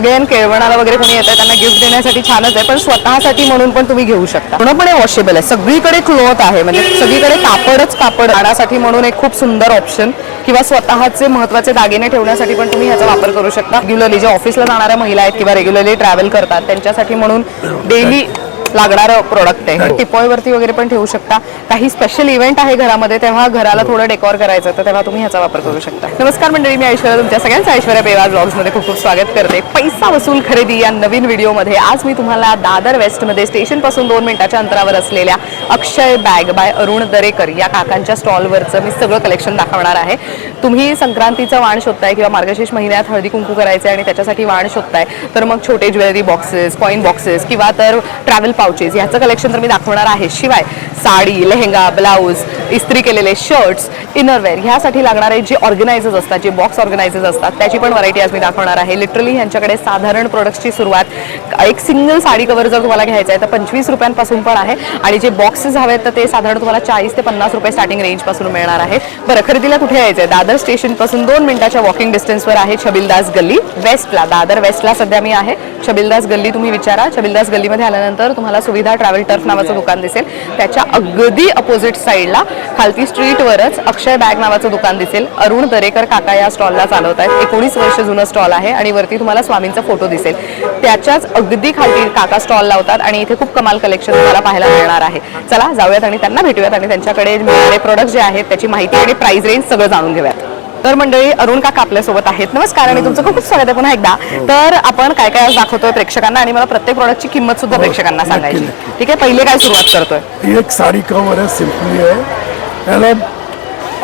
Again केळवणाला वगैरे कोणी येतं त्यांना गिफ्ट देण्यासाठी छानच आहे, पण स्वतःसाठी म्हणून पण तुम्ही घेऊ शकता. पूर्णपणे वॉशेबल आहे, सगळीकडे क्लॉथ आहे, म्हणजे सगळीकडे कापडच कापड. राहण्यासाठी म्हणून एक खूप सुंदर ऑप्शन, किंवा स्वतःचे महत्त्वाचे दागिने ठेवण्यासाठी पण तुम्ही ह्याचा वापर करू शकता. रेग्युलरली जे ऑफिसला जाणाऱ्या महिला आहेत किंवा रेग्युलरली ट्रॅव्हल करतात त्यांच्यासाठी म्हणून डेली लागणारं प्रोडक्ट आहे. टिपॉयवरती वगैरे पण ठेवू शकता. काही स्पेशल इव्हेंट आहे घरामध्ये तेव्हा घराला थोडं डेकोर करायचं तर तेव्हा तुम्ही ह्याचा वापर करू शकता. नमस्कार मंडळी, मी ऐश्वर्या, तुमच्या सगळ्यांचं ऐश्वर्या पेवा ब्लॉग्समध्ये खूप खूप स्वागत करते. पैसा वसूल खरेदी या नवीन व्हिडिओमध्ये आज मी तुम्हाला दादर वेस्टमध्ये स्टेशनपासून 2 मिनिटाच्या अंतरावर असलेल्या अक्षय बॅग बाय अरुण दरेकर या काकांच्या स्टॉलवरचं मी सगळं कलेक्शन दाखवणार आहे. तुम्ही संक्रांतीचं वाण शोधताय किंवा मार्गशीर्ष महिन्यात हळदी कुंकू करायचे आणि त्याच्यासाठी वाण शोधताय तर मग छोटे ज्वेलरी बॉक्सेस, कॉइन बॉक्सेस किंवा तर ट्रॅव्हल पाउचेस ह्याचं कलेक्शन तर मी दाखवणार आहे. शिवाय साडी, लेहंगा, ब्लाऊज, इस्त्री केलेले शर्ट्स, इनरवेअर ह्यासाठी लागणारे जे ऑर्गनायझर्स असतात, जे बॉक्स ऑर्गनायझर्स असतात त्याची पण व्हरायटी आज मी दाखवणार आहे. लिटरली ह्यांच्याकडे साधारण प्रोडक्ट्सची सुरुवात एक सिंगल साडी कवर जर तुम्हाला घ्यायचं आहे तर 25 रुपयांपासून पण आहे आणि जे बॉक्सेस हवेत तर ते साधारण तुम्हाला 40 ते 50 रुपये स्टार्टिंग रेंजपासून मिळणार आहे. बरं, खरेदीला कुठे यायचं आहे? दादर स्टेशनपासून 2 मिनिटाच्या वॉकिंग डिस्टन्सवर आहे छबिलदास गल्ली वेस्टला. दादर वेस्टला सध्या मी आहे. छबिलदास गल्ली तुम्ही विचारा. छबिलदास गल्लीमध्ये आल्यानंतर तुम्हाला सुविधा ट्रॅव्हल टर्फ नावाचं दुकान दिसेल. त्याच्या अगदी अपोजिट साईडला खालती स्ट्रीटवरच अक्षय बॅग नावाचं दुकान दिसेल. अरुण दरेकर काका या स्टॉलला चालवत आहेत. 19 वर्ष जुनं स्टॉल आहे आणि वरती तुम्हाला स्वामींचा फोटो दिसेल. त्याच्याच अगदी खालती काका स्टॉल लावतात आणि इथे खूप कमाल कलेक्शन तुम्हाला पाहायला मिळणार आहे. चला जाऊयात आणि त्यांना भेटूयात आणि त्यांच्याकडे मिळणारे प्रोडक्ट जे आहेत त्याची माहिती आणि प्राइस रेंज सगळं जाणून घेऊयात. तर मंडळी, अरुण काका आपल्या सोबत आहेत. नमस्कार आणि तुमचं खूप खूप स्वागत आहे पुन्हा एकदा. तर आपण काय काय आज दाखवतोय प्रेक्षकांना आणि मला प्रत्येक प्रोडक्टची किंमत सुद्धा प्रेक्षकांना सांगायची. ठीक आहे, पहिले काय सुरुवात करतोय? एक साडी कवर आहे, सिम्पली आहे. याला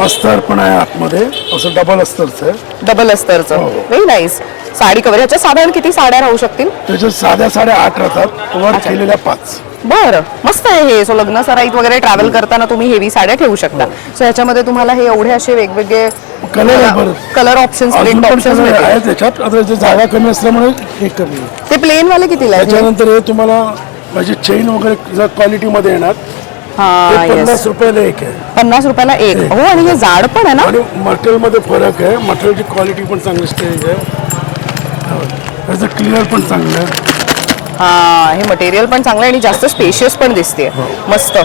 अस्तर पण आहे आतमध्ये, असं डबल अस्तरचं आहे. डबल अस्तरचं, व्हेरी नाईस. साडी कवर ह्याच्या साधारण किती साड्या राहू शकतील? त्याच्यात साध्या साड्या 8 राहतात, वर केलेल्या 5. बरं, मस्त आहे हे. सो लग्न सराईत वगैरे ट्रॅव्हल करताना तुम्ही हेवी साड्या ठेवू शकता. सो ह्याच्यामध्ये तुम्हाला हे एवढे असे वेगवेगळे कलर ऑप्शन्स, प्रिंट ऑप्शन्स आहेत त्याच्यात. आता जागा कमी असल्यामुळे हे कमी आहे. ते प्लेन वाले कितीला आहे? त्याच्यानंतर हे तुम्हाला म्हणजे चेन वगैरे जर क्वालिटी मध्ये येणार, 50 रुपयाला एक आहे. 50 रुपयाला एक. हो, आणि हे जाड पण आहे ना. आणि मटेरियल मध्ये फरक आहे. मटेरियलची क्वालिटी पण चांगली स्टेज आहे. त्याचं क्लिअर पण चांगलं आहे. हा, हे मटेरियल पण चांगलं आहे आणि जास्त स्पेशियस पण दिसते. मस्त.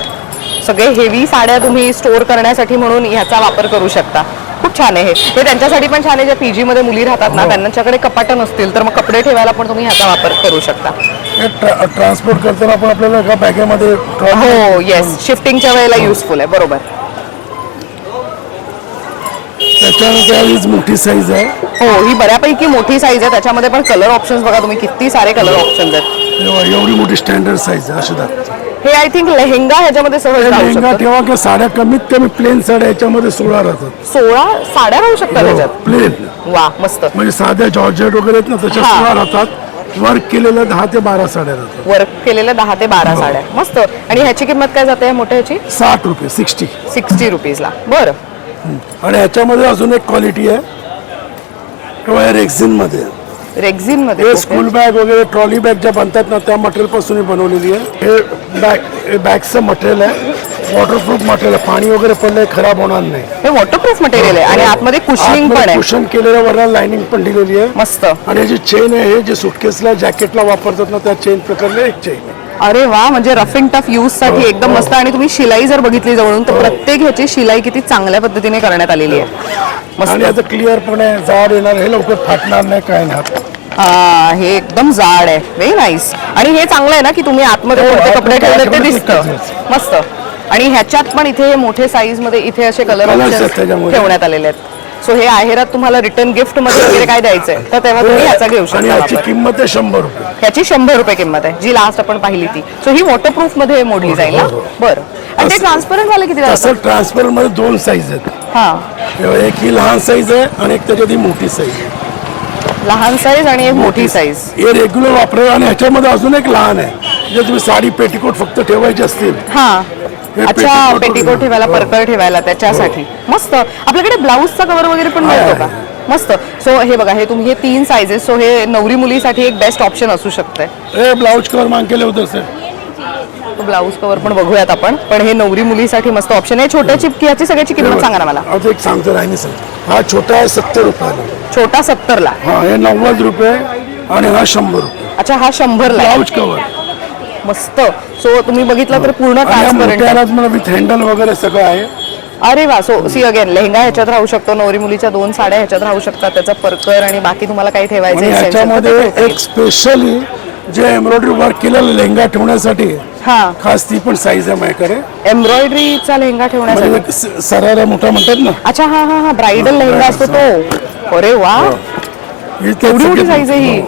सगळे हेवी साड्या तुम्ही स्टोअर करण्यासाठी म्हणून ह्याचा वापर करू शकता. खूप छान आहे हे. त्यांच्यासाठी पण छान आहे. ज्या पीजी मध्ये मुली राहतात ना, त्यांच्याकडे कपाटं नसतील तर मग कपडे ठेवायला पण तुम्ही ह्याचा वापर करू शकता. ट्रान्सपोर्ट करताना पण आपल्याला एका बॅगेमध्ये. हो, येस, शिफ्टिंगच्या वेळेला युजफुल आहे. बरोबर. त्याच्यानंतर ही मोठी साईज आहे. हो, ही बऱ्यापैकी मोठी साईज आहे. त्याच्यामध्ये पण कलर ऑप्शन्स बघा तुम्ही, किती सारे कलर ऑप्शन्स आहेत. एवढी मोठी स्टँडर्ड साईज आहे अशी दाखवते. हे आय थिंक लेहेंगा ह्याच्यामध्ये सहज राहू लेहंगा शकतो. ठेवा की साड्या कमीत कमी प्लेन साड्या याच्यामध्ये 16 राहतात. 16 साड्या राहू शकतात त्याच्यात. प्लेन. वा, मस्त. म्हणजे साध्या जॉर्जेट वगैरे आहेत ना, त्याच्यात 16 राहतात. वर्क केलेल्या 10 ते 12 साड्या राहतात. वर्क केलेल्या 10 ते 12 साड्या. मस्त. आणि ह्याची किंमत काय जाते मोठ्या ह्याची? 60 रुपये. 60 रुपीजला. बरं. आणि ह्याच्यामध्ये अजून एक क्वालिटी आहे, रेक्झिन मध्ये. रेक्झिन मध्ये स्कूल बॅग वगैरे ट्रॉली बॅग ज्या बनतात ना, त्या मटेरियल पासून बनवलेली आहे. हे बॅगचं मटेरियल आहे, वॉटरप्रूफ मटेरियल आहे. पाणी वगैरे पडलं खराब होणार नाही. हे वॉटरप्रूफ मटेरियल आहे आणि आतमध्ये कुशनिंग पण आहे. कुशन केलेल्या वर लाइनिंग पण दिलेली आहे. मस्त. आणि जी चेन आहे, हे जे सुटकेसला जॅकेटला वापरतात ना, त्या चेन प्रकारले एक चेन आहे. अरे वा, म्हणजे रफ अँड टफ यूज साठी एकदम मस्त. आणि तुम्ही शिलाई जर बघितली जवळून तर प्रत्येक ह्याची शिलाई किती चांगल्या पद्धतीने करण्यात आलेली आहे. मस्त. आणि आता क्लिअर पण आहे, जाड येणार, हे लवकर फाटणार नाही, काय नाही. हे एकदम जाड आहे. Very nice. आणि हे चांगलं आहे ना की तुम्ही आतमध्ये कोणते कपडे ठेवले ते दिसतं. मस्त. आणि ह्याच्यात पण इथे मोठे साईज मध्ये इथे असे कलर ठेवण्यात आलेले आहेत. सो हे आहेरात तुम्हाला रिटर्न गिफ्ट मध्ये वगैरे काय द्यायचंय तर तेव्हा तुम्ही ह्याचा घेऊ शकता. याची किंमत आहे 100 रुपये. ह्याची 100 रुपये किंमत आहे, जी लास्ट आपण पाहिली ती. सो ही वॉटरप्रूफ मध्ये मोडली जाईल ना. बरं. आणि ते ट्रान्सपरंट वाले किती असं ट्रान्सपरंट मध्ये 2 साईज आहेत. हा, एक ही लहान साईज आहे आणि एक त्याच्यात मोठी साईज. लहान साईज आणि एक मोठी साईज. हे रेग्युलर वापरेल. आणि ह्याच्यामध्ये अजून एक लहान आहे, जे तुम्ही साडी पेटीकोट फक्त ठेवायची असतील. हा, अच्छा, पेटीकोट ठेवायला, परकर ठेवायला त्याच्यासाठी. मस्त. आपल्याकडे ब्लाऊजचा कव्हर वगैरे पण मिळतो का? मस्त. सो हे बघा, हे तुम्ही हे 3 साईजेस. सो हे नवरी मुलीसाठी एक बेस्ट ऑप्शन असू शकते. हे ब्लाऊज कव्हर मागेले होते सर. ब्लाऊज कव्हर पण बघूयात आपण. पण हे नवरी मुलीसाठी मस्त ऑप्शन आहे. छोट्या चिपकी याची सगळ्याची किंमत सांगा ना मला. एक सांगतो राहिनी सर. हा छोटा आहे 70 रुपयाला. छोटा 70 ला. हा, हे 90 रुपये. आणि हा 100 रुपये. अच्छा, हा 100 ला आहे. ब्लाउज कवर मस्त. सो तुम्ही बघितलं तर पूर्ण आणि या ट्रान्सपरंट आहे. मोठ्याला विथ हँडल वगैरे सगळं आहे. अरे वा. सो सी अगेन लेहंगा ह्याच्यात राहू शकतो, नवरी मुलीच्या 2 साड्या ह्याच्यात राहू शकतात, त्याचा परकर आणि बाकी तुम्हाला काही ठेवायचं आणि असेल तर ह्याच्यामध्ये ते ठेवता एक स्पेशली जे एम्ब्रॉयडरी वर्क केलेलं लेहंगा ठेवण्यासाठी येईल. हा, खास ती पण साईज आहे माझ्याकडे. एम्ब्रॉयडरीचा लेहंगा ठेवण्यासाठी. म्हणजे एक सरारा मोठा म्हणतात ना. अच्छा, हा हा हा, ब्राइडल लेहंगा असतो तो. अरे वा, ही केवढी मोठी साईज आहे ही.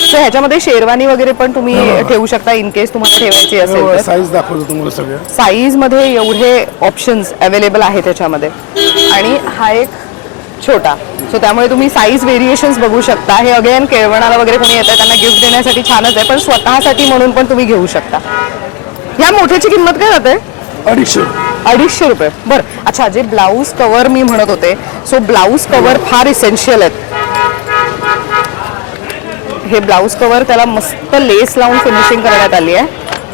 सो ह्याच्यामध्ये शेरवानी वगैरे पण तुम्ही ठेवू शकता इन केस तुम्हाला ठेवायची असेल तर. साईज दाखवतो तुम्हाला सगळ्या. साईज मध्ये एवढे ऑप्शन्स अवेलेबल आहेत त्याच्यामध्ये. आणि हा एक छोटा. सो त्यामुळे तुम्ही साईज व्हेरिएशन्स बघू शकता. हे अगेन केळवणाला वगैरे कोणी येतं त्यांना गिफ्ट देण्यासाठी छानच आहे, पण स्वतःसाठी म्हणून पण तुम्ही घेऊ शकता. ह्या मोठ्याची किंमत काय जाते? 250. 250 रुपये. बरं. अच्छा, जे ब्लाऊज कव्हर मी म्हणत होते, सो ब्लाऊज कव्हर फार इसेन्शियल आहेत. हे ब्लाऊज कव्हर त्याला मस्त लेस लावून फिनिशिंग करण्यात आली आहे.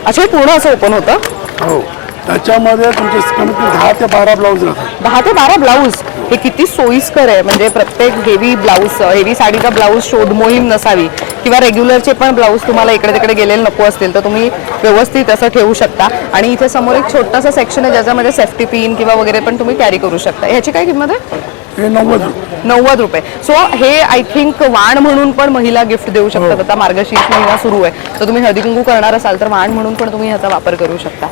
अच्छा, हे पूर्ण असं ओपन होतं. हो, त्याच्यामध्ये तुमचे कमीत कमी 10 ते 12 ब्लाऊज राहतात. 10 ते 12 ब्लाऊज. हे किती सोयीस्कर आहे. म्हणजे प्रत्येक हेवी ब्लाऊज, हेवी साडीचा ब्लाऊज शोध मोहीम नसावी किंवा रेग्युलरचे पण ब्लाऊज तुम्हाला इकडे तिकडे गेलेले नको असतील तर तुम्ही व्यवस्थित असं ठेवू शकता. आणि इथे समोर एक छोटासा सेक्शन आहे ज्याच्यामध्ये सेफ्टी पिन किंवा वगैरे पण तुम्ही कॅरी करू शकता. ह्याची काय किंमत आहे? हे 90 रुपये. 90 रुपये. सो हे आय थिंक वाण म्हणून पण महिला गिफ्ट देऊ शकतात. आता मार्गशीर्ष महिना सुरू आहे तर तुम्ही हळदी कुंकू करणार असाल तर वाण म्हणून पण तुम्ही ह्याचा वापर करू शकता.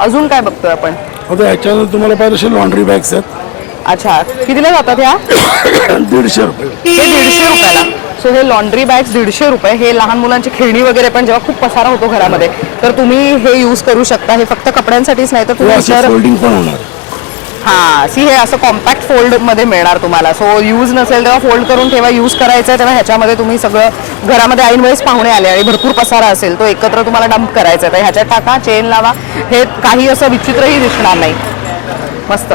अजून काय बघतोय आपण? आता ह्याच्यानंतर तुम्हाला पाहिजे असे लॉन्ड्री बॅग्स आहेत. अच्छा, कितीला जातात ह्या? 150 रुपये. हे 150 रुपयाला. सो हे लॉन्ड्री बॅग्स 150 रुपये. हे लहान मुलांची खेळणी वगैरे पण जेव्हा खूप पसारा होतो घरामध्ये तर तुम्ही हे यूज करू शकता. हे फक्त कपड्यांसाठीच नाही तर तुम्ही जर फोल्डिंग पण होणार. हा सी हे असं कॉम्पॅक्ट फोल्ड मध्ये मिळणार तुम्हाला. सो यूज नसेल तेव्हा फोल्ड करून ठेवा. यूज करायचं आहे तेव्हा ह्याच्यामध्ये तुम्ही सगळं घरामध्ये ऐन वेळेस पाहुणे आले आणि भरपूर पसारा असेल तो एकत्र तुम्हाला डंप करायचा आहे तर ह्याच्यात टाका, चेन लावा. हे काही असं विचित्रही दिसणार नाही. मस्त.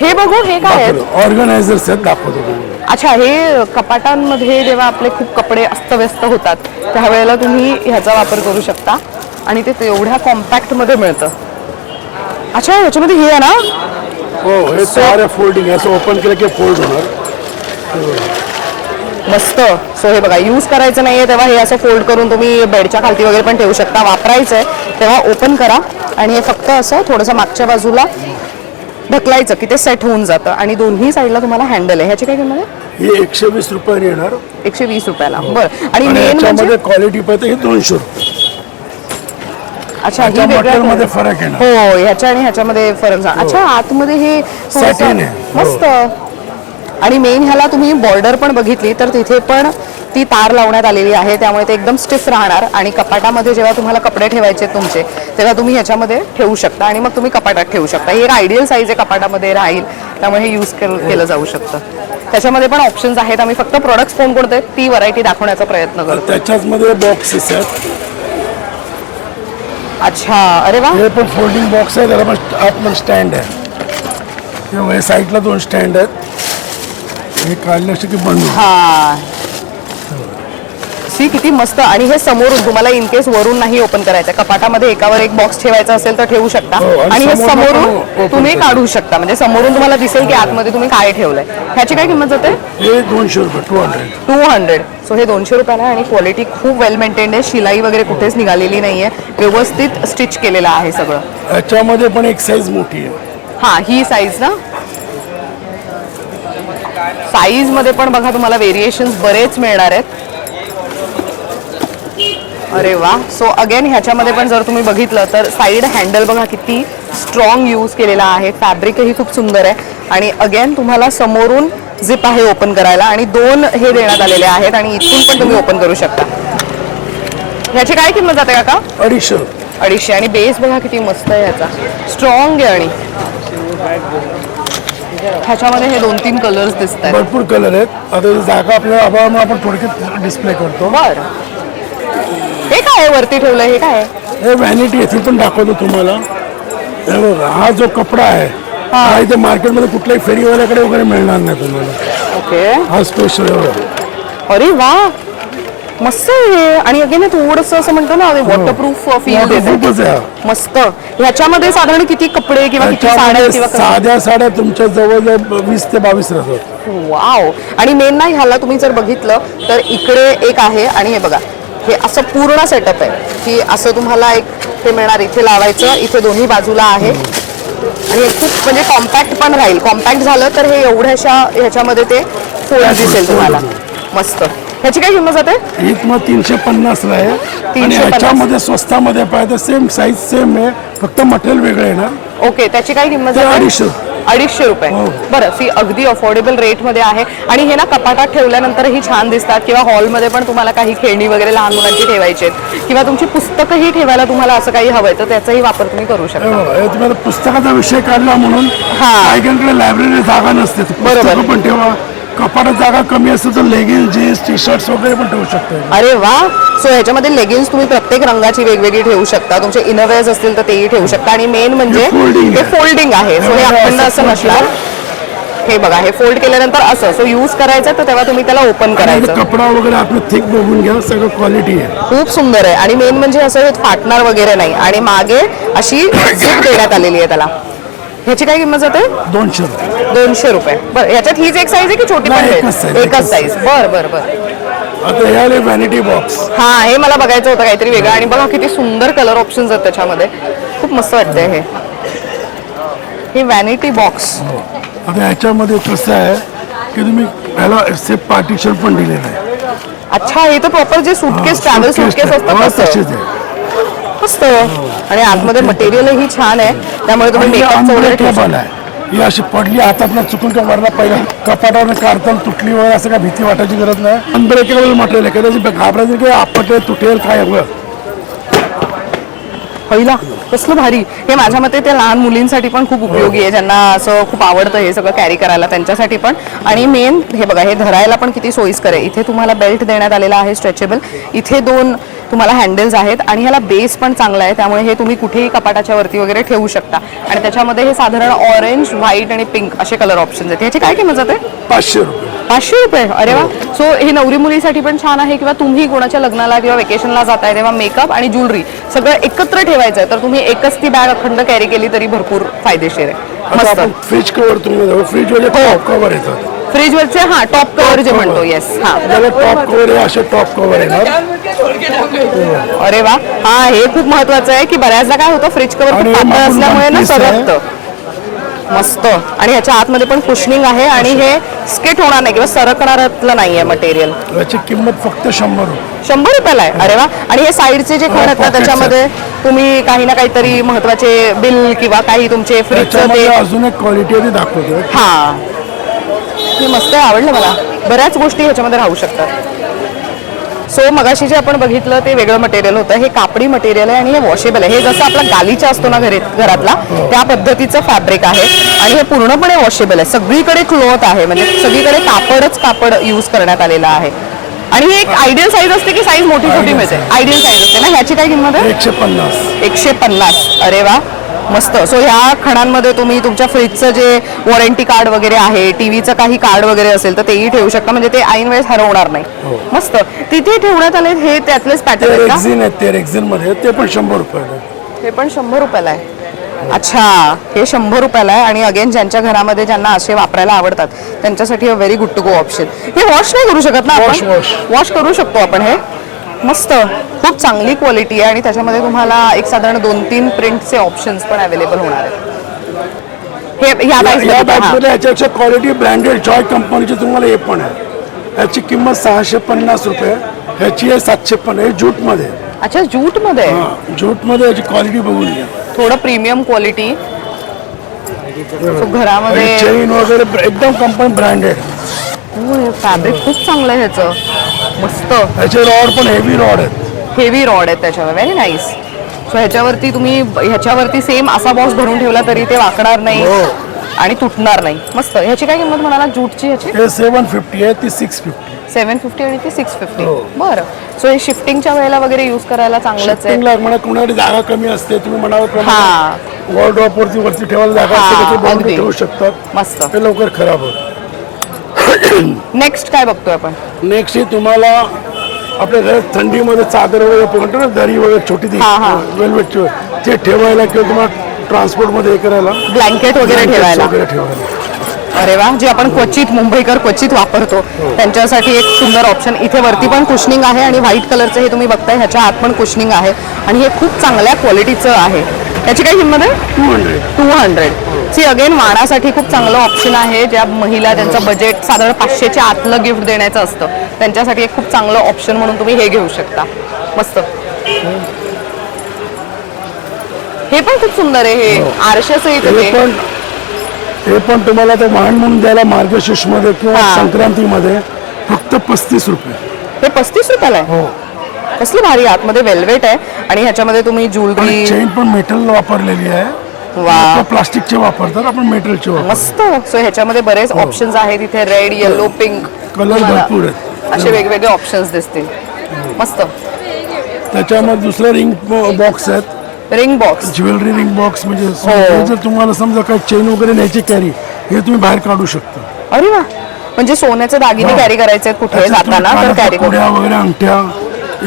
हे बघू, हे काय आहे? ऑर्गनायझर्स आहेत, दाखवतो तुम्हाला. अच्छा, हे कपाटांमध्ये जेव्हा आपले खूप कपडे अस्तव्यस्त होतात त्यावेळेला तुम्ही ह्याचा वापर करू शकता आणि ते तेवढ्या कॉम्पॅक्ट मध्ये मिळतं. अच्छा, ह्याच्यामध्ये हे आहे ना? हो, हे सारे फोल्डिंग असं ओपन केलं की फोल्ड होणार. मस्त. सो हे बघा, यूज करायचं नाहीये तेव्हा हे असं फोल्ड करून तुम्ही बेडच्या खालती वगैरे पण ठेवू शकता. वापरायचं आहे तेव्हा ओपन करा आणि हे फक्त असं थोडंसं मागच्या बाजूला ढकलायचं की ते सेट होऊन जातं. आणि दोन्ही साईडला तुम्हाला हँडल आहे. ह्याची काय किंमत आहे? हे 120 रुपये येणार. 120 रुपयाला. बरं. आणि मेन ह्याच्यामध्ये म्हणजे क्वालिटी पाहिजे हे 200 रुपये. अच्छा, ही ह्याच्या वेगळ्या मटेरियलमध्ये फरक आहे ना. हो, ह्याच्या आणि ह्याच्यामध्ये फरक झाला. अच्छा, आतमध्ये हे थोडंसं Satin आहे. मस्त. आणि मेन ह्याला तुम्ही बॉर्डर पण बघितली तर तिथे पण ती तार लावण्यात आलेली आहे त्यामुळे ते एकदम स्टिफ राहणार. आणि कपाटामध्ये जेव्हा तुम्हाला कपडे ठेवायचे तुमचे तेव्हा तुम्ही ह्याच्यामध्ये ठेवू शकता आणि मग तुम्ही कपाटात ठेवू शकता. ही एक आयडियल साईज आहे, कपाटामध्ये राहील त्यामुळे हे यूज केलं जाऊ शकतं. त्याच्यामध्ये पण ऑप्शन्स आहेत. आम्ही फक्त प्रोडक्ट्स कोणकोणते आहेत ती व्हरायटी दाखवण्याचा प्रयत्न करतो. त्याच्यामध्ये बॉक्सेस आहेत. अच्छा, अरे वा. हे पण फोल्डिंग बॉक्स आहे, त्याला पण आतमध्ये स्टँड आहे. हे साईडला 2 स्टँड आहेत. हे काढले असे की बंद. हा, सी किती मस्त. आणि हे समोरून तुम्हाला इन केस वरून नाही ओपन करायचं, कपाटामध्ये एकावर एक बॉक्स ठेवायचा असेल तर ठेवू शकता. हो, आणि आणि हे समोरून समोरून open तुम्ही करा. काढू शकता. म्हणजे समोरून तुम्हाला दिसेल की आतमध्ये तुम्ही काय ठेवलंय. ह्याची काय किंमत जाते? हे 200 रुपये. 200. सो हे 200 रुपयाला आहे आणि क्वालिटी खूप वेल मेंटेन्ड आहे. शिलाई वगैरे कुठेच निघालेली नाहीये. व्यवस्थित स्टिच केलेलं आहे सगळं. याच्यामध्ये पण एक साईज मोठी आहे. हा, ही साईज ना. साईज मध्ये पण बघा तुम्हाला व्हेरिएशन्स बरेच मिळणार आहेत. अरे वा. सो अगेन ह्याच्यामध्ये पण जर तुम्ही बघितलं तर साईड हँडल बघा किती स्ट्रॉंग यूज केलेला आहे. फॅब्रिकही खूप सुंदर आहे. आणि अगेन तुम्हाला समोरून झिप आहे ओपन करायला आणि 2 हे देण्यात आलेले आहेत आणि इथून पण तुम्ही ओपन करू शकता. ह्याची काय किंमत जाते काका? 250. 250. आणि बेस बघा किती मस्त आहे ह्याचा, स्ट्रॉंग आहे. आणि ह्याच्यामध्ये हे 2-3 कलर्स दिसत आहेत. भरपूर कलर आहेत. आता जागा आपल्याला अभावामुळे आपण थोडक्यात डिस्प्ले करतो. बर, हे काय आहे वरती ठेवलं? हे काय आहे? हे व्हॅनिटी आहे, ती पण दाखवतो तुम्हाला. हे बघा, हा जो कपडा आहे हा इथे मार्केटमध्ये कुठल्याही फेरीवाल्याकडे वगैरे मिळणार नाही तुम्हाला. ओके. हा स्पेशल आहे. अरे वा, मस्त आहे. आणि अगेन थोडंसं असं म्हणतो ना वॉटरप्रूफ फील देते. खूपच आहे. मस्त. ह्याच्यामध्ये साधारण किती कपडे किंवा किती साड्या त्याच्यामध्ये किंवा साध्या साड्या तुमच्या जवळ 20 ते 22 राहतात. वाव. आणि मेन नाही ह्याला तुम्ही जर बघितलं तर इकडे एक आहे आणि हे बघा हे असं पूर्ण सेटअप आहे की असं तुम्हाला एक हे मिळणार, इथे लावायचं, इथे दोन्ही बाजूला आहे आणि हे खूप म्हणजे कॉम्पॅक्ट पण राहील. कॉम्पॅक्ट झालं तर हे एवढ्याशा ह्याच्यामध्ये ते फोल्ड दिसेल तुम्हाला. मस्त. ह्याची काय किंमत जाते? ही मग 350 ला आहे आणि 350. ह्याच्यामध्ये स्वस्तामध्ये पाहिजे सेम साईज सेम आहे, फक्त मटेरियल वेगळं येणार. ओके, त्याची काय किंमत ते जाते? 250. 250 रुपये. बरं, सी अगदी अफोर्डेबल रेटमध्ये आहे आणि हे ना कपाटात ठेवल्यानंतरही छान दिसतात किंवा हॉलमध्ये पण तुम्हाला काही खेळणी वगैरे लहान मुलांची ठेवायची आहेत किंवा तुमची पुस्तकंही ठेवायला तुम्हाला असं काही हवंय तर त्याचाही वापर तुम्ही करू शकता. हे तुम्हाला पुस्तकाचा विषय काढला म्हणून काहीकडे लायब्ररी जागा नसते, बरोबर. पुस्तकं पण ठेवा. कपाटात जागा कमी असते तर लेगिन्स जीन्स टी शर्ट्स वगैरे पण ठेवू शकतो. अरे वा. सो ह्याच्यामध्ये लेगिन्स तुम्ही प्रत्येक रंगाची वेगवेगळी ठेवू शकता, तुमचे इनरवेअर्स असतील तर तेही ठेवू शकता आणि मेन म्हणजे folding हे आहे. फोल्डिंग आहे. सो हे अखंड असं नसणार. हे बघा हे फोल्ड केल्यानंतर असं, सो यूज करायचं तर तेव्हा तुम्ही त्याला ओपन करायचं. कपडा वगैरे आपलं थिक बघून घ्या, सगळं क्वालिटी आहे. खूप सुंदर आहे आणि मेन म्हणजे असं हे फाटणार वगैरे नाही आणि मागे अशी झिप देण्यात आलेली आहे त्याला. ह्याची काय किंमत जाते? 200. 200 रुपये. बरं, ह्याच्यात हीच एक साईज आहे की छोटी पण नाही, आहे? एकच size, एकच एकच साईज. बरं बरं बरं. आता हे आले व्हॅनिटी बॉक्स. हा, हे मला बघायचं होतं काहीतरी वेगळं आणि बघा किती सुंदर कलर ऑप्शन्स आहेत त्याच्यामध्ये. खूप मस्त वाटतंय हे व्हॅनिटी बॉक्स. आता ह्याच्यामध्ये कसं आहे की तुम्ही ह्याला सेफ पार्टिशन पण दिलेलं आहे. अच्छा, हे तर प्रॉपर जे सुटकेस ट्रॅव्हल सुटकेस असतं तसं. तसेच आहे. मस्त. आणि आतमध्ये मटेरियलही छान आहे त्यामुळे तुम्ही आणि मेकअपचं वगैरे ठेवू unbreakable शकता. आहे. ही अशी पडली हातातनं चुकून का वरला पहिला कपाटावर काढताना तुटली वगैरे असं काय भीती वाटायची गरज नाही. अनब्रेकेबल मटेरियल आहे, कदाचित घाबरायचं की आपटेल तुटेल काय हवं. पहिला कसलं भारी. हे माझ्या मते त्या लहान मुलींसाठी पण खूप उपयोगी आहे, ज्यांना असं खूप आवडतं हे सगळं कॅरी करायला त्यांच्यासाठी पण. आणि मेन हे बघा हे धरायला पण किती सोयीस्कर आहे. इथे तुम्हाला बेल्ट देण्यात आलेला आहे स्ट्रेचेबल, इथे 2 तुम्हाला हँडल्स आहेत आणि ह्याला बेस पण चांगला आहे त्यामुळे हे तुम्ही कुठेही कपाटाच्या वरती वगैरे ठेवू शकता. आणि त्याच्यामध्ये हे साधारण ऑरेंज, व्हाईट आणि पिंक असे कलर ऑप्शन्स आहेत. ह्याची काय किंमत जाते? 500 रुपये. 500 रुपये. अरे वा. सो हे नवरी मुलीसाठी पण छान आहे किंवा तुम्ही कोणाच्या लग्नाला किंवा वेकेशनला जाताय तेव्हा मेकअप आणि ज्वेलरी सगळं एकत्र ठेवायचं आहे तर तुम्ही एकच ती बॅग अखंड कॅरी केली तरी भरपूर फायदेशीर आहे. आता मस्त. आपण फ्रीज कव्हर तुम्ही फ्रीज वर टॉप कव्हर येतात. फ्रीजवरचे हा टॉप कव्हर जे म्हणतो. येस. हा. ज्याला टॉप कव्हर आहे असे टॉप कव्हर येणार. अरे वा. हा, हे खूप महत्वाचं आहे की बऱ्याचदा काय होतं फ्रीज कव्हर आणि खूप पातळ मागून असल्यामुळे ना one piece आहे. सरकतं. मस्त. आणि ह्याच्या आतमध्ये पण कुशनिंग आहे आणि हे स्केट होणार नाही किंवा सरकणारातलं नाहीये मटेरियल. याची किंमत फक्त 100 रुपये. 100 रुपयाला आहे. अरे वा. आणि हे साईडचे जे खण आहेत त्याच्यामध्ये तुम्ही काही ना काहीतरी महत्वाचे बिल किंवा काही तुमचे फ्रीजचं त्याच्यामध्ये ते. अजून एक क्वालिटी आधी दाखवतो. हा, हे मस्त आहे, आवडलं मला. बऱ्याच गोष्टी ह्याच्यामध्ये राहू शकतात. सो मगाशी जे आपण बघितलं ते वेगळं मटेरियल होतं, हे कापडी मटेरियल आहे आणि हे वॉशेबल आहे. हे जसं आपला गालीचा असतो ना घरातला त्या पद्धतीचं फॅब्रिक आहे आणि हे पूर्णपणे वॉशेबल आहे. सगळीकडे क्लॉथ आहे म्हणजे सगळीकडे कापड यूज करण्यात आलेला आहे. आणि ही एक आयडियल साईज असते की साईज मोठी छोटी मिळते? आयडियल साईज असते ना. ह्याची काय किंमत आहे? 150. 150. अरे वा. मस्त. सो ह्या खणांमध्ये तुम्ही तुमच्या फ्रीजचं जे वॉरंटी कार्ड वगैरे आहे, टीव्हीचं काही कार्ड वगैरे असेल तर तेही ठेवू शकता म्हणजे ते ऐन वेळेस हरवणार नाही. मस्त. तिथे ठेवण्यात आले हे त्यातलेच पॅटर्न आहेत का? रेक्झिन आहे, ते रेक्झिन मध्ये ते पण 100 रुपये. हे पण 100 रुपयाला आहे. अच्छा, हे 100 रुपयाला आहे आणि अगेन ज्यांच्या घरामध्ये ज्यांना असे वापरायला आवडतात त्यांच्यासाठी very good to go option. हे वॉश नाही करू शकत ना आपण? वॉश करू शकतो आपण हे. मस्त. खूप चांगली क्वालिटी आहे आणि त्याच्यामध्ये तुम्हाला एक साधारण 2-3 प्रिंटचे ऑप्शन्स पण अवेलेबल होणार आहेत. हे या या बॅगमध्ये याच्यापेक्षा क्वालिटी ब्रँडेड जॉय कंपनीची तुम्हाला हे पण आहे. याची किंमत 650 रुपये. ह्याची आहे 750. हे ज्यूट मध्ये. अच्छा, ज्यूट मध्ये. ज्यूट मध्ये याची क्वालिटी बघून घ्या. थोडं प्रीमियम क्वालिटी. घरामध्ये चेन वगैरे एकदम कंपनी ब्रँडेड. फॅब्रिक खूप चांगलं आहे ह्याचं. मस्त. याचे रॉड पण हेवी रॉड आहेत. हेवी रॉड आहेत त्याच्यावर. Very nice. सो ह्याच्यावरती तुम्ही ह्याच्यावरती सेम असा बॉक्स भरून ठेवला तरी ते वाकणार नाही आणि तुटणार नाही. मस्त. ह्याची काय किंमत म्हणाला ज्यूटची? ह्याची हे 750 आहे, ती 650. 750 आणि ती 650. बरं. सो हे शिफ्टिंगच्या वेळेला वगैरे यूज करायला चांगलंच आहे. शिफ्टिंगला म्हणा कुणाकडे जागा कमी असते, तुम्ही म्हणावं हा, वॉर्डरोब वरती ठेवायला जागा असते तर ते बांधून अगदी. ठेवू शकतात. मस्त. ते लवकर खराब होत. नेक्स्ट काय बघतोय आपण? नेक्स्ट तुम्हाला आपल्या घरात थंडीमध्ये चादर वगैरे म्हणतो ना, दरी वगैरे छोटी ती वेलवेटची ते ठेवायला किंवा तुम्हाला ट्रान्सपोर्ट मध्ये हे करायला ब्लँकेट वगैरे ठेवायला. अरे वा, जे आपण क्वचित मुंबईकर क्वचित वापरतो त्यांच्यासाठी एक सुंदर ऑप्शन. इथे वरती पण कुशनिंग आहे आणि व्हाईट कलरचं हे तुम्ही बघताय, ह्याच्या आत पण कुशनिंग आहे आणि हे खूप चांगल्या क्वालिटीचं आहे. याची काय किंमत आहे? 200. सी अगेन वाणासाठी खूप चांगलं ऑप्शन आहे. ज्या महिला ज्यांचं बजेट साधारण 500च्या आतलं गिफ्ट देण्याचं असतं त्यांच्यासाठी एक खूप चांगलं ऑप्शन म्हणून तुम्ही हे घेऊ शकता. मस्त. हे पण खूप सुंदर आहे. हे आरशासहित आहे. हे पण तुम्हाला ते वाहन म्हणून द्यायला मार्गशीर्ष मध्ये किंवा हा. संक्रांतीमध्ये फक्त 35 रुपये. हे 35 रुपयाला आहे. हो. कसली भारी, आतमध्ये वेल्वेट आहे आणि ह्याच्यामध्ये तुम्ही ज्वेलरी. चेन पण मेटल वापरलेली आहे. वा, प्लास्टिकचे वापरतात, आपण मेटलचे वापरतो. मस्त. सो ह्याच्यामध्ये बरेच ऑप्शन्स आहेत. इथे रेड, येलो, पिंक कलर भरपूर आहेत. असे वेगवेगळे ऑप्शन्स दिसतील. मस्त. त्याच्यामध्ये दुसरे रिंग बॉक्स आहेत. Ring box. Jewellery ring box म्हणजे जर तुम्हाला समजा काही चेन वगैरे न्यायची कॅरी, हे तुम्ही बाहेर काढू शकता. अरे वा, म्हणजे सोन्याचे दागिने कॅरी करायचे आहेत कुठे जाताना तर कॅरी करू. पुड्या वगैरे, अंगठ्या,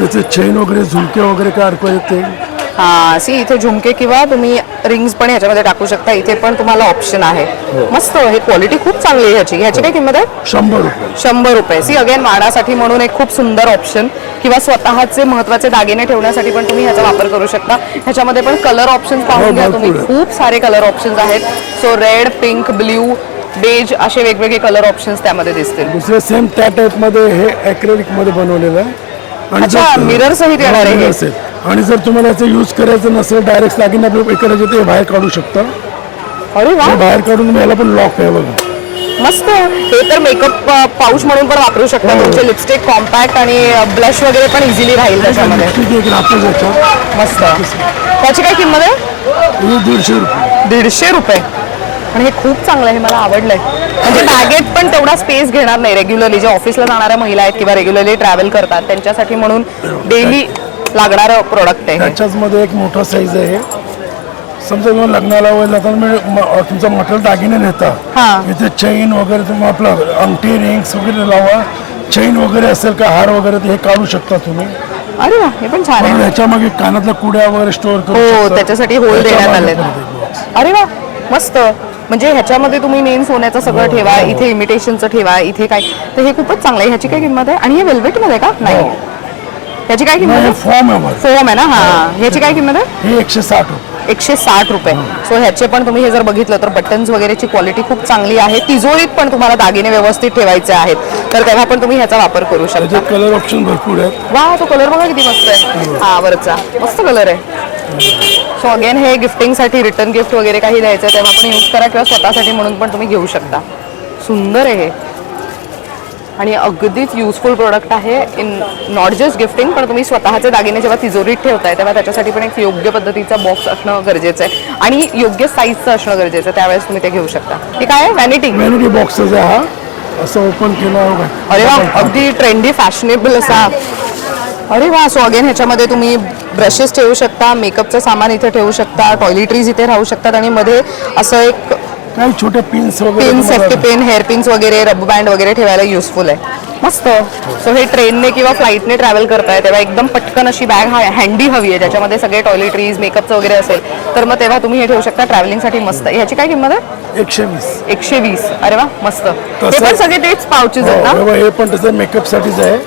याचे चेन वगैरे, झुमके वगैरे काय अडकवायचे ते. हा, सी इथे झुमके किंवा तुम्ही रिंग्स पण ह्याच्यामध्ये टाकू शकता. इथे पण तुम्हाला ऑप्शन आहे. मस्त. हे क्वालिटी खूप चांगली आहे ह्याची. ह्याची काय किंमत आहे? 100 रुपये. 100 रुपये. सी अगेन वाणासाठी म्हणून एक खूप सुंदर ऑप्शन किंवा स्वतःचे महत्त्वाचे दागिने ठेवण्यासाठी पण तुम्ही ह्याचा वापर करू शकता. ह्याच्यामध्ये पण कलर ऑप्शन्स पाहून घ्या तुम्ही. खूप सारे कलर ऑप्शन्स आहेत. So red, pink, blue, beige असे वेगवेगळे कलर ऑप्शन्स त्यामध्ये दिसतील. दुसरे सेम त्या टाइप मध्ये हे ॲक्रेलिक मध्ये बनवलेलं आहे. अच्छा, मिरर सहित येणार आहे हे. आणि जर तुम्हाला याचं यूज करायचं नसेल, डायरेक्ट दागिने आपल्याला करायचे ते बाहेर काढू शकता. अरे वा, बाहेर काढून तुम्ही याला पण लॉक आहे बघा. मस्त. हे तर मेकअप पाऊच म्हणून पण वापरू शकता. तुमचे लिपस्टिक, कॉम्पॅक्ट आणि ब्लश वगैरे पण इझिली राहील त्याच्यामध्ये. मस्त. त्याची काय किंमत आहे? 150 रुपये. 150 रुपये. आणि हे खूप चांगलं आहे, मला आवडलंय. म्हणजे बॅगेत पण तेवढा स्पेस घेणार नाही. रेग्युलरली जे ऑफिसला जाणाऱ्या महिला आहेत किंवा रेग्युलरली ट्रॅव्हल करतात त्यांच्यासाठी म्हणून डेली लागणारं प्रोडक्ट आहे. त्याच्याच मध्ये एक मोठा साईज आहे. समजा तुम्ही लग्नाला वगैरे जाताना तुमचा मटेरियल दागिने नेता, इथे चेन वगैरे तुम्ही आपलं अंगठी, रिंग्स वगैरे लावा, चेन वगैरे असेल का, हार वगैरे हे काढू शकता तुम्ही. अरे वा, हे पण छान आहे. ह्याच्या मागे कानातल्या कुड्या वगैरे स्टोअर करू हो, शकता. त्याच्यासाठी होल देण्यात आले. अरे वा, मस्त. म्हणजे ह्याच्यामध्ये तुम्ही मेन सोन्याचं सगळं ठेवा, इथे इमिटेशनचं ठेवा, इथे काय. तर हे खूपच चांगलं आहे. ह्याची काय किंमत आहे? आणि हे वेल्वेट मध्ये का? नाही. ह्याची काय किंमत आहे? फॉर्म आहे. फोम आहे ना. हा, ह्याची काय किंमत आहे? हे 160 रुपये. 160 रुपये. सो ह्याचे पण तुम्ही हे जर बघितलं तर बटन्स वगैरेची क्वालिटी खूप चांगली आहे. तिजोरीत पण तुम्हाला दागिने व्यवस्थित ठेवायचे आहेत तर तेव्हा पण तुम्ही ह्याचा वापर करू शकता. कलर ऑप्शन भरपूर आहेत. वा, तो कलर बघा किती मस्त आहे. हा, वरचा मस्त कलर आहे. सो अगेन हे गिफ्टिंगसाठी, रिटर्न गिफ्ट वगैरे काही द्यायचं तेव्हा पण यूज करा किंवा स्वतःसाठी म्हणून पण तुम्ही घेऊ शकता. सुंदर आहे हे आणि अगदीच युजफुल प्रोडक्ट आहे. इन नॉट जस्ट गिफ्टिंग, पण तुम्ही स्वतःचे दागिने जेव्हा तिजोरीत ठेवताय तेव्हा त्याच्यासाठी पण एक योग्य पद्धतीचा बॉक्स असणं गरजेचं आहे आणि योग्य साईजचं असणं गरजेचं आहे. त्यावेळेस तुम्ही ते घेऊ शकता. हे काय आहे? व्हॅनिटी बॉक्स आहे हा. असं ओपन केलं. अरे वा, अगदी ट्रेंडी, फॅशनेबल असा. अरे वा. सो अगेन ह्याच्यामध्ये तुम्ही ब्रशेस ठेवू शकता, मेकअपचं सामान इथे ठेवू शकता, टॉयलेटरीज इथे राहू शकतात आणि मध्ये असं एक काही छोटे पिन्स वगैरे, pin, safety pin, hair pins वगैरे, रबर बँड वगैरे ठेवायला युजफुल आहे. मस्त. सो हे ट्रेनने किंवा फ्लाईटने ट्रॅव्हल करताय तेव्हा एकदम पटकन अशी बॅग हँडी हवी आहे ज्याच्यामध्ये सगळे टॉयलेटरीज, मेकअपचं वगैरे असेल तर मग तेव्हा तुम्ही हे ठेवू शकता ट्रॅव्हलिंगसाठी. मस्त. ह्याची काय किंमत आहे? 120. 120. अरे वा, मस्त. हे पण सगळे तेच पाउचेस आहेत ना? हे पण तसं मेकअपसाठीच आहे.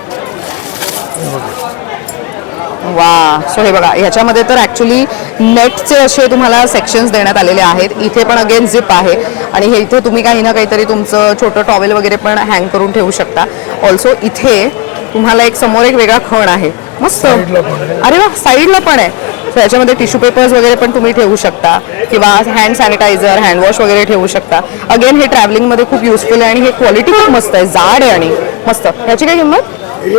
वा. सो हे बघा, ह्याच्यामध्ये तर ॲक्च्युली नेटचे असे तुम्हाला सेक्शन्स देण्यात आलेले आहेत. इथे पण अगेन झिप आहे आणि हे इथे तुम्ही काही ना काहीतरी तुमचं छोटं टॉवेल वगैरे पण हँग करून ठेवू शकता. ऑल्सो इथे तुम्हाला एक समोर एक वेगळा खण आहे. मस्त. अरे वा, साईडला पण आहे. सो याच्यामध्ये टिश्यू पेपर्स वगैरे पण तुम्ही ठेवू शकता किंवा हँड सॅनिटायझर, हँडवॉश वगैरे ठेवू शकता. अगेन हे ट्रॅव्हलिंगमध्ये खूप युजफुल आहे आणि हे क्वालिटी खूप मस्त आहे, जाड आहे आणि मस्त. ह्याची काय किंमत?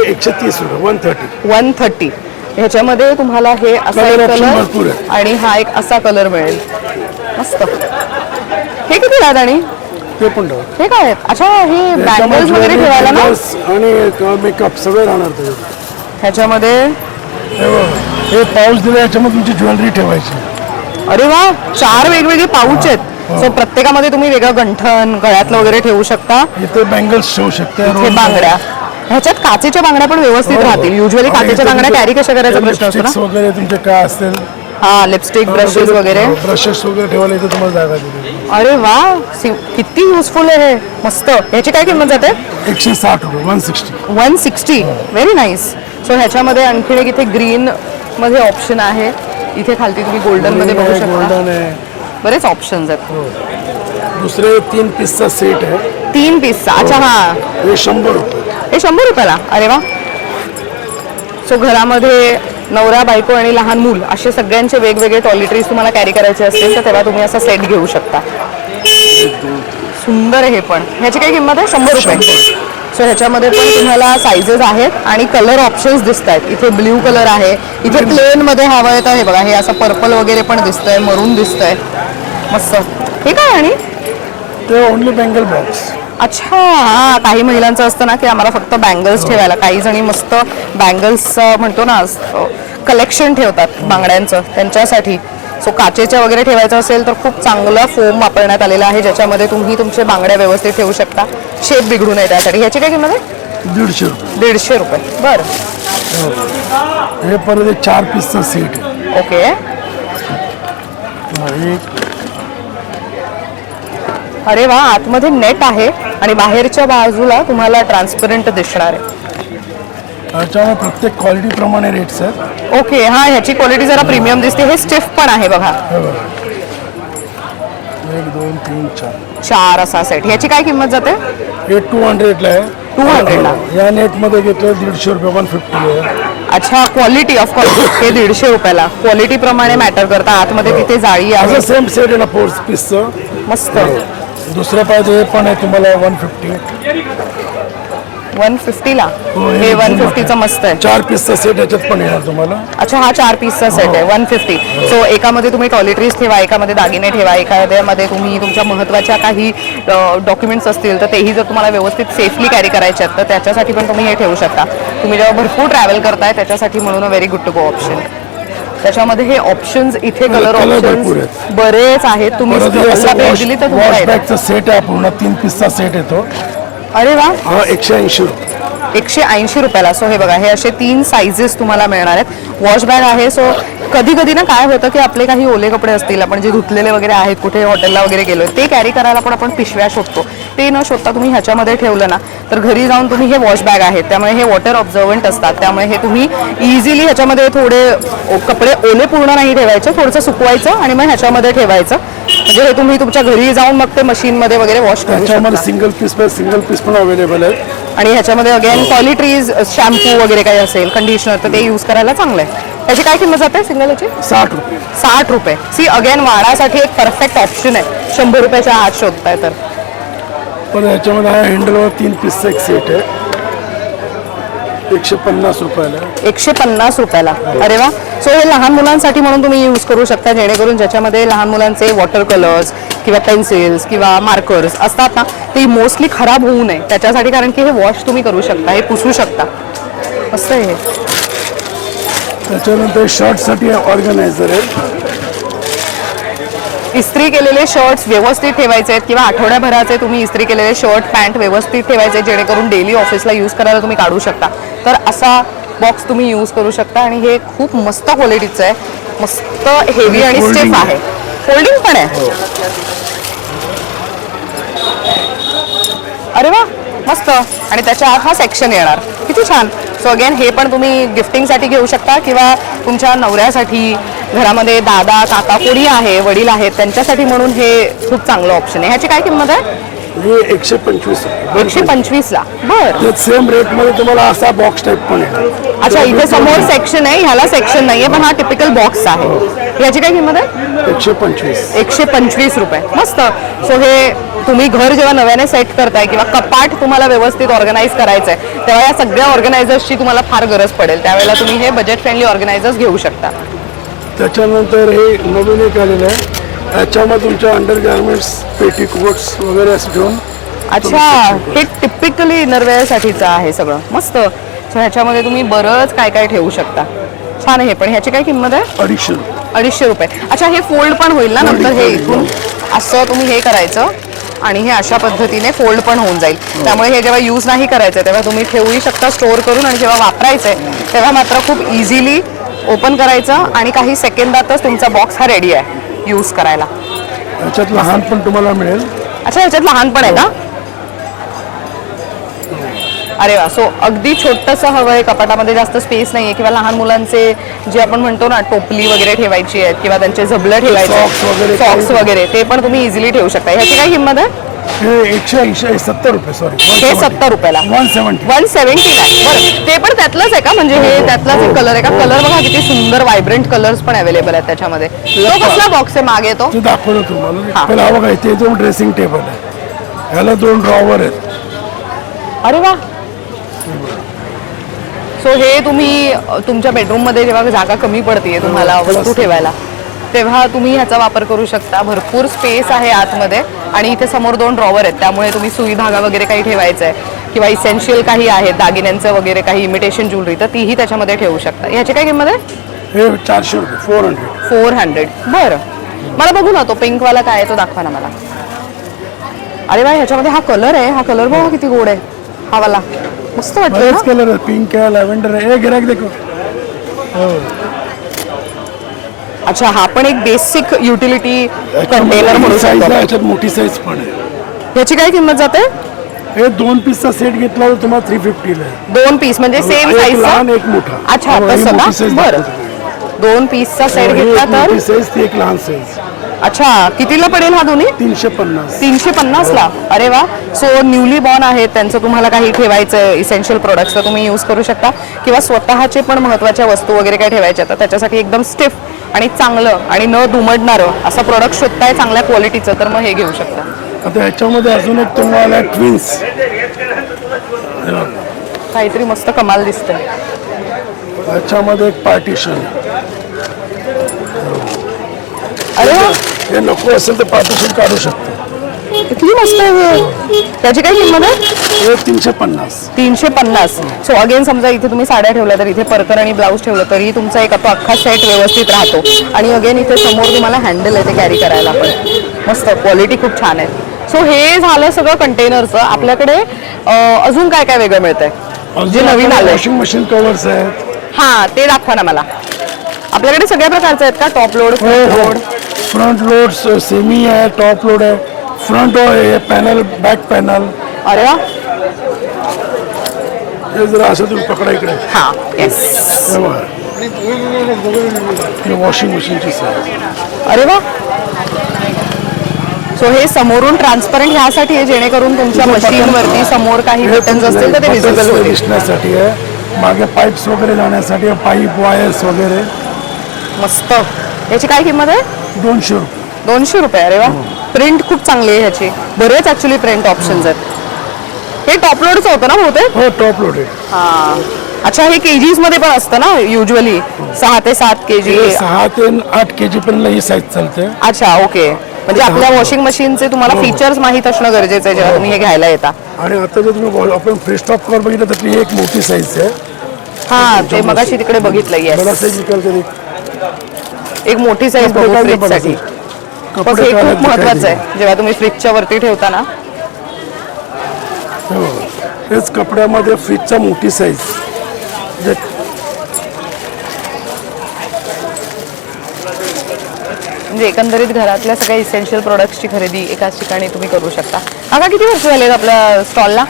130 रुपये. 130. ह्याच्यामध्ये तुम्हाला हे असा भरपूर कलर आहे. आणि हा एक असा कलर मिळेल. मस्त. हे किती आहेत? आणि ते पण हे काय आहेत? अच्छा, हे बँगल्स वगैरे ठेवायला ना आणि मेकअप सगळं राहणार त्याच्यात. ह्याच्यामध्ये हे पाऊच दिले, याच्यामध्ये तुमची ज्वेलरी ठेवायची. अरे वा, 4 वेगवेगळे पाऊच आहेत. सो प्रत्येकामध्ये तुम्ही वेगळं गंठन, गळ्यातलं वगैरे ठेवू शकता. इथे बँगल्स ठेवू शकता. हे बांगड्या, ह्याच्यात काचेच्या बांगड्या पण व्यवस्थित राहतील. युजली काचेच्या बांगड्या कॅरी कशा करायचा प्रश्न असतो ना. वगैरे तुमचे काय असतील हा लिपस्टिक ब्रशेस वगैरे. ब्रशेस वगैरे ठेवायला इथे तुम्हाला जागा दिली. अरे वा, किती युजफुल आहे हे, मस्त. ह्याची काय किंमत जाते? 160 रुपये, 160. 160. Very nice. सो ह्याच्यामध्ये आणखी एक इथे ग्रीन मध्ये ऑप्शन आहे. इथे खालती तुम्ही गोल्डन मध्ये बघू शकता. गोल्डन आहे. बरेच ऑप्शन्स आहेत. दुसरे 3 पीसचा सेट आहे. 3 पीसचा. अच्छा हा, हे 100 रुपये. हे 100 रुपयाला. अरे वा. सो घरामध्ये नवरा बायको आणि लहान मूल असे सगळ्यांचे वेगवेगळे टॉयलेटरीज तुम्हाला कॅरी करायचे असतील तर तेव्हा तुम्ही असा सेट घेऊ शकता. सुंदर आहे हे पण. ह्याची काय किंमत आहे? 100 रुपये. सो ह्याच्यामध्ये पण तुम्हाला साईजेस आहेत आणि कलर ऑप्शन्स दिसत आहेत. इथे ब्ल्यू कलर आहे, इथे प्लेन मध्ये हवं आहे तर हे बघा, हे असं पर्पल वगैरे पण दिसतंय, मरून दिसतंय, मस्त. हे काय? आणि ते ओनली बँगल बॉक्स. अच्छा, हा, काही महिलांचं असतं ना की आम्हाला फक्त बँगल्स ठेवायला. काही जणी मस्त बँगल्स म्हणतो ना कलेक्शन ठेवतात बांगड्यांचं, त्यांच्यासाठी. सो काचेच्या वगैरे ठेवायचं असेल तर खूप चांगलं फोम वापरण्यात आलेलं आहे ज्याच्यामध्ये तुम्ही तुमचे बांगड्या व्यवस्थित ठेवू शकता, शेप बिघडू नये त्यासाठी. ह्याची काय किंमत आहे? 150 रुपये. 150 रुपये. बरं. हे परत 4 पीसचा सेट आहे. ओके. अरे वा, आतमध्ये नेट आहे आणि बाहेरच्या बाजूला तुम्हाला ट्रान्सपरंट दिसणार आहे. त्याच्यामुळे प्रत्येक क्वालिटी प्रमाणे रेट्स आहेत. ओके. हा, ह्याची क्वालिटी जरा प्रीमियम दिसते. हे स्टिफ पण आहे बघा. 1 2 3 4 4 असा सेट. ह्याची काय किंमत जाते? हे 200 ला आहे. 200 ला. या नेट मध्ये घेतलं 150 रुपये, 150 आहे. अच्छा, क्वालिटी ऑफकोर्स हे 150 रुपयाला. क्वालिटी प्रमाणे मॅटर करता. आतमध्ये तिथे जाळी आहे. असं सेम सेट आहे ना 4 पीसचं. मस्त. दुसरं पाहिजे हे पण आहे तुम्हाला 150. 150 ला. हे 150चं मस्त आहे. 4 पीसचा सेट याच्यात पण येणार तुम्हाला. अच्छा, हा 4 पीसचा सेट आहे. 150. सो एकामध्ये तुम्ही टॉयलेटरीज ठेवा, एकामध्ये दागिने ठेवा, एखाद्यामध्ये तुम्ही तुमच्या महत्त्वाच्या काही डॉक्युमेंट्स असतील तर तेही जर तुम्हाला व्यवस्थित सेफली कॅरी करायचे आहेत तर त्याच्यासाठी पण तुम्ही हे ठेवू शकता. तुम्ही जेव्हा भरपूर ट्रॅव्हल करताय त्याच्यासाठी म्हणून very good to go option. त्याच्यामध्ये हे ऑप्शन्स इथे कलर ऑप्शन्स बरेच आहेत. तुम्ही भेट दिली तर वॉश बॅगचा सेट आहे पूर्ण. 3 पीसचा सेट येतो. अरे वा. हा 180 रुपये. 180 रुपयाला. सो हे बघा, हे असे 3 साईजेस तुम्हाला मिळणार आहेत. वॉश बॅग आहे. सो कधी कधी ना काय होतं की आपले काही ओले कपडे असतील, आपण जे धुतलेले वगैरे आहेत, कुठे हॉटेलला वगैरे गेलो, ते कॅरी करायला पण आपण पिशव्या शोधतो. ते न शोधता तुम्ही ह्याच्यामध्ये ठेवलं ना तर घरी जाऊन तुम्ही हे वॉश बॅग आहेत त्यामुळे हे वॉटर ऑब्झर्वंट असतात. त्यामुळे हे तुम्ही इझिली ह्याच्यामध्ये थोडे कपडे ओले पूर्ण नाही ठेवायचे, थोडंसं सुकवायचं आणि मग ह्याच्यामध्ये ठेवायचं. म्हणजे हे तुम्ही तुमच्या घरी जाऊन मग ते मशीनमध्ये वगैरे वॉश करू शकता. सिंगल पीस पण अवेलेबल आहे. आणि ह्याच्यामध्ये अगेन टॉयलेटरीज, शॅम्पू वगैरे काही असेल, कंडिशनर, तर ते यूज करायला चांगलं आहे. त्याची काय किंमत जाते सिंगल याची? 60 रुपये. 60 रुपये. सी अगेन वाणासाठी एक परफेक्ट ऑप्शन आहे. 100 रुपयाच्या आत शोधताय तर. पण याच्यामध्ये हा हँडलवर 3 पीसचा एक सेट आहे. 150 रुपयाला. 150 रुपयाला. अरे वा. सो हे लहान मुलांसाठी म्हणून तुम्ही यूज करू शकता, जेणेकरून ज्याच्यामध्ये लहान मुलांचे वॉटर कलर्स किंवा पेन्सिल्स किंवा मार्कर्स असतात ना ते मोस्टली खराब होऊ नये त्याच्यासाठी, कारण की हे वॉश तुम्ही करू शकता, हे पुसू शकता. मस्त आहे हे. त्याच्यानंतर शर्टसाठी ऑर्गनायझर आहे. इस्त्री केलेले शर्ट्स व्यवस्थित ठेवायचे आहेत किंवा आठवड्याभराचे तुम्ही इस्त्री केलेले शर्ट पॅन्ट व्यवस्थित ठेवायचे जेणेकरून डेली ऑफिसला यूज करायला तुम्ही काढू शकता. तर असा बॉक्स तुम्ही यूज करू शकता आणि हे खूप मस्त क्वालिटीचं आहे. मस्त हेवी आणि स्टिफ आहे. फोल्डिंग पण आहे. अरे वा, मस्त. आणि त्याच्या आत हा सेक्शन येणार. किती छान. सो अगेन हे पण तुम्ही गिफ्टिंगसाठी घेऊ शकता किंवा तुमच्या नवऱ्यासाठी, घरामध्ये दादा काका कोणी आहे, वडील आहेत त्यांच्यासाठी म्हणून हे खूप चांगलं ऑप्शन आहे. ह्याची काय किंमत आहे? हे 125 रुपये. 125 ला. बरं. सेम रेट मध्ये तुम्हाला असा बॉक्स टाईप पण आहे. अच्छा, इथे समोर सेक्शन आहे, ह्याला सेक्शन नाहीये, पण हा टिपिकल बॉक्स आहे. याची काय किंमत आहे? 125. 125 रुपये. मस्त. सो हे तुम्ही घर जेव्हा नव्याने सेट करताय किंवा कपाट तुम्हाला व्यवस्थित ऑर्गनाईज करायचंय तेव्हा या सगळ्या ऑर्गनायझर्सची तुम्हाला फार गरज पडेल. त्यावेळेला तुम्ही हे बजेट फ्रेंडली ऑर्गनायझर्स घेऊ शकता. त्याच्यानंतर हे नवीन एक आलेलं आहे. याच्यामध्ये तुमच्या अंडर गार्मेंट्स, पेटीकोट्स वगैरे असं घेऊन. अच्छा, हे टिपिकली इनरवेअरसाठीचं आहे सगळं. मस्त. सो ह्याच्यामध्ये तुम्ही बरंच काय काय ठेवू शकता. छान आहे. पण ह्याची काय किंमत आहे? 250. 250 रुपये. अच्छा, हे फोल्ड पण होईल ना नंतर? हे इथून असं तुम्ही हे करायचं आणि हे अशा पद्धतीने फोल्ड पण होऊन जाईल. त्यामुळे हे जेव्हा यूज नाही करायचं तेव्हा तुम्ही ठेवूही शकता स्टोअर करून, आणि जेव्हा वापरायचंय तेव्हा मात्र खूप इझिली ओपन करायचं आणि काही सेकंदातच तुमचा बॉक्स हा रेडी आहे यूज करायला. याच्यात लहान पण तुम्हाला मिळेल. अच्छा, ह्याच्यात लहान पण आहे का? अरे वा. सो अगदी छोटंसं हवं आहे, कपाटामध्ये जास्त स्पेस नाहीये, किंवा लहान मुलांचे जे आपण म्हणतो ना टोपली वगैरे ठेवायची आहेत किंवा त्यांचे झबलं ठेवायचे, सॉक्स वगैरे, ते पण तुम्ही इझिली ठेवू शकता. ह्याची काय किंमत आहे? हे 170 रुपये. सॉरी, हे 70 रुपयाला 170 आहे. बरं, ते पण त्यातलंच आहे का? म्हणजे हे त्यातलाच एक कलर आहे का? कलर बघा किती सुंदर व्हायब्रंट कलर्स पण अवेलेबल आहेत त्याच्यामध्ये. तो कसला बॉक्स आहे मागे? तो दाखवलं तुम्हाला. पहिला बघा, इथे 2 ड्रेसिंग टेबल आहे, याला 2 ड्रॉवर आहेत. अरे वा. सो हे तुम्ही तुमच्या बेडरूम मध्ये जेव्हा जागा कमी पडते तुम्हाला वस्तू ठेवायला, तेव्हा तुम्ही ह्याचा वापर करू शकता. भरपूर स्पेस आहे आतमध्ये आणि इथे समोर 2 ड्रॉवर आहेत, त्यामुळे तुम्ही सुई धागा वगैरे काही ठेवायचं आहे किंवा इसेन्शियल काही आहे दागिन्यांचं वगैरे काही इमिटेशन ज्वेलरी, तर तीही त्याच्यामध्ये ठेवू शकता. ह्याची काय किंमत आहे? हे 400 रुपये. 400. बरं, मला बघू ना तो पिंकवाला काय आहे तो दाखवा ना मला. अरे वा, ह्याच्यामध्ये हा कलर आहे. हा कलर बघा किती गोड आहे. हा वाला मस्त वाटतो. कलर आहे, पिंक आहे, लॅव्हेंडर आहे. गिराक देखो. अच्छा, हा पण एक बेसिक युटिलिटी कंटेनर म्हणू शकतो. याच्यात मोठी साईज पण आहे. ह्याची काय किंमत जाते? हे 2 पीसचा सेट घेतला तर तुम्हाला 350 ला आहे. 2 पीस म्हणजे सेम एक साईज? लहान एक मोठा. अच्छा, तसं का? बरं, 2 पीसचा सेट घेतला तर मोठी साईज, ती एक लहान साईज. अच्छा, कितीला पडेल हा दोन्ही? 350. 350 ला. अरे वा. सो न्यूली बॉर्न आहेत, त्यांचं तुम्हाला काही ठेवायचं इसेन्शियल प्रोडक्ट्स तर तुम्ही यूज करू शकता, किंवा स्वतःचे पण महत्त्वाच्या वस्तू वगैरे काय ठेवायच्या तर त्याच्यासाठी एकदम स्टिफ आणि चांगलं आणि न दुमडणारं असं प्रोडक्ट शोधताय चांगल्या क्वालिटीचं, तर मग हे घेऊ शकता. आता ह्याच्यामध्ये अजून एक तुम्हाला ट्विन्स काहीतरी मस्त कमाल दिसतंय. ह्याच्यामध्ये एक पार्टिशन. अरे वा, हे नको असेल तर पार्टिशन काढू शकतो. किती मस्त आहे. त्याची काय किंमत आहे? हे 350. 350. सो अगेन समजा इथे तुम्ही साड्या ठेवल्या तर इथे परकर आणि ब्लाऊज ठेवलं तरी तुमचा एक तो अख्खा सेट व्यवस्थित राहतो. आणि अगेन इथे समोर तुम्हाला हँडल आहे ते कॅरी करायला पण मस्त, क्वालिटी खूप छान आहे. सो हे झालं सगळं कंटेनरचं. आपल्याकडे अजून काय काय वेगळं मिळतंय जे नवीन आलंय? वॉशिंग मशीन कव्हर्स आहेत. हा, ते दाखवा ना मला. आपल्याकडे सगळ्या प्रकारचे आहेत का? Top load, front load? Front load semi आहे, टॉप लोड आहे, फ्रंट आहे, पॅनल, बॅक पॅनल. अरे वा. हे जरा असं तुम्ही पकडा इकडे. हा, येस. वॉशिंग मशीनची साईज. अरे वा. सो हे समोरून ट्रान्सपरंट ह्यासाठी आहे जेणेकरून तुमच्या मशीनवरती समोर काही बटन्स असतील तर ते विजिबल होतील. दिसण्यासाठी आहे, मागे पाईप्स वगैरे जाण्यासाठी, पाईप वायर्स वगैरे. मस्त. याची काय किंमत आहे? 200 रुपये. 200 रुपये. अरे वा. प्रिंट खूप चांगली आहे ह्याची. बरेच ऍक्च्युली प्रिंट ऑप्शन्स आहेत. हे टॉप लोडचं होतं ना बहुतेक? हो, टॉप लोड आहे. हा. अच्छा, हे केजीज मध्ये पण असतं ना युजली? 6 ते 7 केजी. 6 ते 8 केजी पर्यंत ही साईज चालते. अच्छा, ओके. म्हणजे आपल्या वॉशिंग मशीनचे तुम्हाला फीचर्स माहीत असणं गरजेचं आहे जेव्हा तुम्ही हे घ्यायला येता. आणि आता जर तुम्ही आपण फ्री स्टॉक कवर बघितलं तर ती एक मोठी साईज आहे. हा, ते मगाशी तिकडे बघितलं. येस, बड़ा साईज निकलते. एक मोठी साईज बघू फ्रीजसाठी. पण हे खूप महत्वाचं आहे जेव्हा तुम्ही फ्रीजच्या वरती ठेवता ना. हेच कपड्यामध्ये फ्रीजचा मोठी साईज. म्हणजे एकंदरीत घरातल्या सगळ्या इसेन्शियल प्रोडक्ट्सची खरेदी एकाच ठिकाणी तुम्ही करू शकता. काका, किती वर्ष झालेत आपल्या स्टॉलला?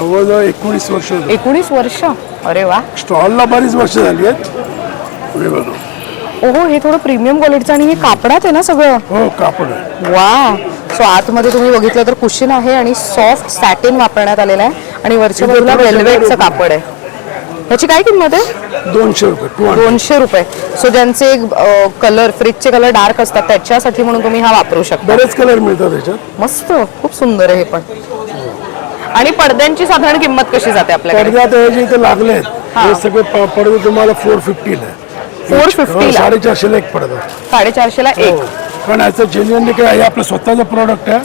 19 वर्ष. 19 वर्ष. अरे वा. स्टॉलला बरीच वर्ष झाली आहेत. ओहो, हे थोडं प्रीमियम क्वालिटीचं आणि हे कापडात आहे ना सगळं? हो, कापड आहे. वा. सो आतमध्ये तुम्ही बघितलं तर कुशन आहे आणि सॉफ्ट सॅटिन वापरण्यात आलेलं आहे आणि वरच्या बाजूला वेल्वेटचं कापड आहे. ह्याची काय किंमत आहे? 200 रुपये. 200 रुपये. सो ज्यांचे कलर, फ्रीजचे कलर डार्क असतात त्याच्यासाठी म्हणून तुम्ही हा वापरू शकता. बरेच कलर मिळतात त्याच्यात. मस्त, खूप सुंदर आहे हे पण. आणि पडद्यांची साधारण किंमत कशी जाते आपल्याकडे? पडद्यात हे जे इथे लागले आहेत हे सगळे पडदे तुम्हाला 450 ला. 450 ला? 450 ला एक पडदा. 450 ला एक. कारण याचं जेन्युअनली काय आहे, आपलं स्वतःचं प्रॉडक्ट आहे.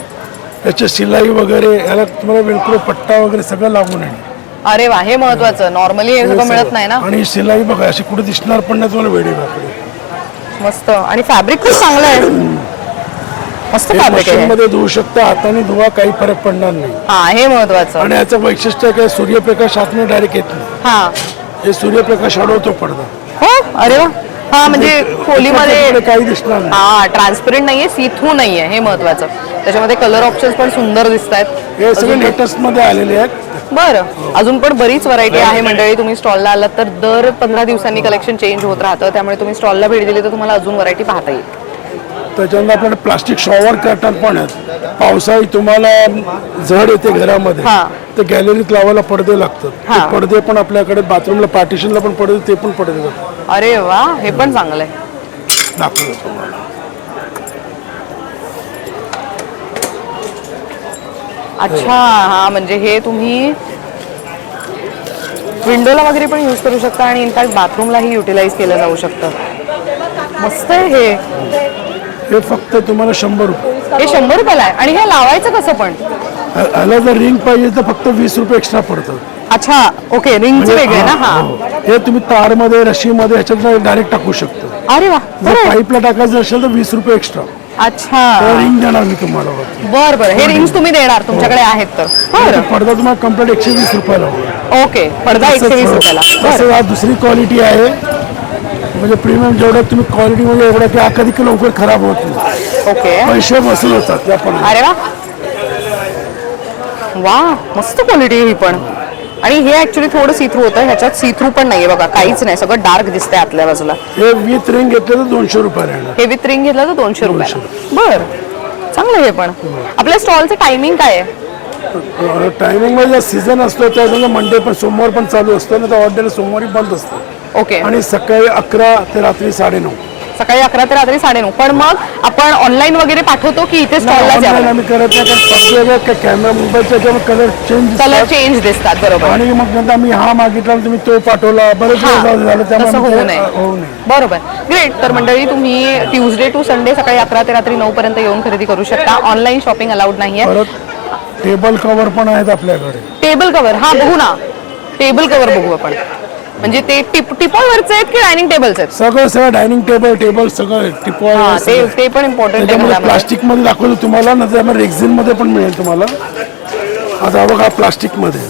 याची शिलाई वगैरे, याला तुम्हाला वेलक्रो पट्टा वगैरे सगळं लागून आहे. अरे वा, हे महत्वाचं. नॉर्मली हे सगळं मिळत नाही ना. आणि शिलाई बघा अशी कुठे दिसणार पण नाही तुम्हाला वेडी वाकडी. मस्त. आणि फॅब्रिक खूप चांगलं आहे. मस्त फॅब्रिक आहे. मध्ये धुवू शकता, हाताने धुवा, काही फरक पडणार नाही. हा, हे महत्वाचं. आणि याचं वैशिष्ट्य काय, सूर्यप्रकाश आतमध्ये डायरेक्ट येत नाही. हा, हे सूर्यप्रकाश अडवतो पडदा. हो अरे वा. हा म्हणजे खोलीमध्ये त्याच्यामुळे काही दिसणार नाही. हा ट्रान्सपरंट नाहीये, सी थ्रू नाहीये, हे महत्वाचं. त्याच्यामध्ये कलर ऑप्शन्स पण सुंदर दिसत हे सगळे आहेत. लेटेस्ट मध्ये आलेले आहेत. बरं, अजून पण बरीच व्हरायटी आहे मंडळी. तुम्ही स्टॉलला आलात तर दर 15 दिवसांनी कलेक्शन चेंज होत राहतं, त्यामुळे तुम्ही स्टॉलला भेट दिली तर तुम्हाला अजून व्हरायटी पाहता येईल. त्याच्यानंतर आपल्याकडे प्लास्टिक शॉवर कर्टन पण आहेत. पावसाळी तुम्हाला जड येते घरामध्ये, हा. तर गॅलरीत लावायला पडदे लागतात. हा. ते पडदे पण आपल्याकडे बाथरूमला पार्टिशनला पण पडदे, ते पण पडदे जातात. अरे वा, हे पण चांगलंय. दाखवतो तुम्हाला. अच्छा, हा म्हणजे हे तुम्ही विंडोला वगैरे पण यूज करू शकता आणि इनफॅक्ट बाथरूमलाही युटिलाइज केलं जाऊ शकतं. मस्त आहे हे. हे फक्त तुम्हाला 100 रुपये. हे 100 रुपयाला आहे. आणि हे लावायचं कसं पण? ह्याला जर रिंग पाहिजे तर फक्त 20 रुपये एक्स्ट्रा पडतात. अच्छा, ओके, रिंगचे वेगळे ना. हा, हो. हे तुम्ही तारमध्ये, रशीमध्ये ह्याच्यात डायरेक्ट टाकू शकता. अरे वा, जर बरं. पाईपला टाकायचं असेल तर 20 रुपये एक्स्ट्रा. अच्छा, रिंग देणार मी तुम्हाला वरती. बर बर, हे रिंग्स तुम्ही देणार तुमच्याकडे आहेत तर. बरं, पडदा तुम्हाला कम्प्लीट 120 रुपयाला होईल. ओके, पडदा 120 रुपयाला. तसं हा दुसरी क्वालिटी आहे, म्हणजे प्रीमियम जेवढं तुम्ही क्वालिटी म्हणजे एवढं की कधी की लवकर खराब होत नाही. ओके, पैसे वसूल होतात त्या पण. अरे वा वा, मस्त क्वालिटी आहे ही पण. आणि हे ऍक्च्युली थोडं सी थ्रू होतं, ह्याच्यात सी थ्रू पण नाहीये बघा, काहीच नाही, सगळं डार्क दिसतंय आतल्या बाजूला. हे विथ रिंग घेतलं तर 200 रुपये राहणार. हे विथ रिंग घेतलं तर 200 रुपयाला. बर, चांगलं आहे हे पण. आपल्या स्टॉलचं टायमिंग काय आहे? टायमिंग मध्ये सीझन असतो त्याच्यानंतर मंडे पण, सोमवार पण चालू असतं ना, तर ऑर्डर सोमवारी बंद असतं. ओके, आणि सकाळी 11 ते रात्री 9:30. सकाळी 11 ते रात्री 9:30. पण मग आपण ऑनलाईन वगैरे पाठवतो की इथे स्टॉलला ऑनलाईन जावं? आम्ही करत नाही, कारण फक्त कॅमेरा मोबाईलच्या कलर चेंज कलर चेंज दिसतात, बरोबर. आणि मग नंतर आम्ही हा मागितला तुम्ही तो पाठवला, बरेच हा, वेळ झालं तसं त्यामुळे होऊ ते नये. होऊ नये. बरोबर, ग्रेट. तर मंडळी तुम्ही ट्यूजडे टू संडे सकाळी 11 ते रात्री 9 पर्यंत येऊन खरेदी करू शकता. ऑनलाईन शॉपिंग अलाउड नाहीये. परत टेबल कव्हर पण आहेत आपल्याकडे. टेबल कव्हर, हा बघू ना, टेबल कव्हर बघू आपण. म्हणजे ते टिपॉयवरचे आहेत की डायनिंग टेबल्स आहेत? सगळं डायनिंग टेबल सगळं टिपॉय. हा, ते पण इम्पॉर्टंट आहे. प्लास्टिक मध्ये दाखवलं तुम्हाला, नंतर आम्हाला रेक्झिन मध्ये पण मिळेल तुम्हाला. आता बघा प्लास्टिक मध्ये,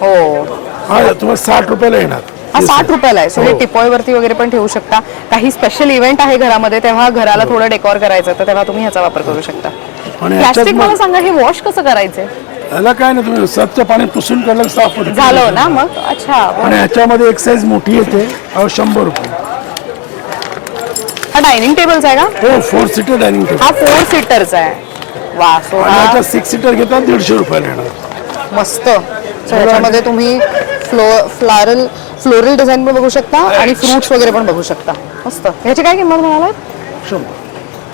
हो, हा तुम्हाला 60 रुपयाला येणार. हा 60 रुपयाला आहे. सो हे टिपॉयवरती वगैरे पण ठेवू शकता. काही स्पेशल इव्हेंट आहे घरामध्ये, तेव्हा घराला थोडं डेकोर करायचं तर तेव्हा तुम्ही ह्याचा वापर करू शकता. आणि प्लास्टिक मला सांगा, हे वॉश कसं करायचं? याला काय नाही, तुम्ही स्वच्छ पाणी पुसून काढलं साफ होतं. झालं ना मग. अच्छा, आणि ह्याच्यामध्ये एक साईज मोठी येते, 100 रुपये. हा डायनिंग टेबलचा आहे का? हो, 4 सीटर डायनिंग टेबल. हा 4 सीटरचा आहे. वा, सो आणि हा ह्याच्या 6 सीटर घेतात 150 रुपयाला येणार. मस्त. So ह्याच्यामध्ये तुम्ही फ्लोरल डिझाईन पण बघू शकता आणि फ्रुट्स वगैरे पण बघू शकता. मस्त. ह्याची काय किंमत म्हणालात? 100.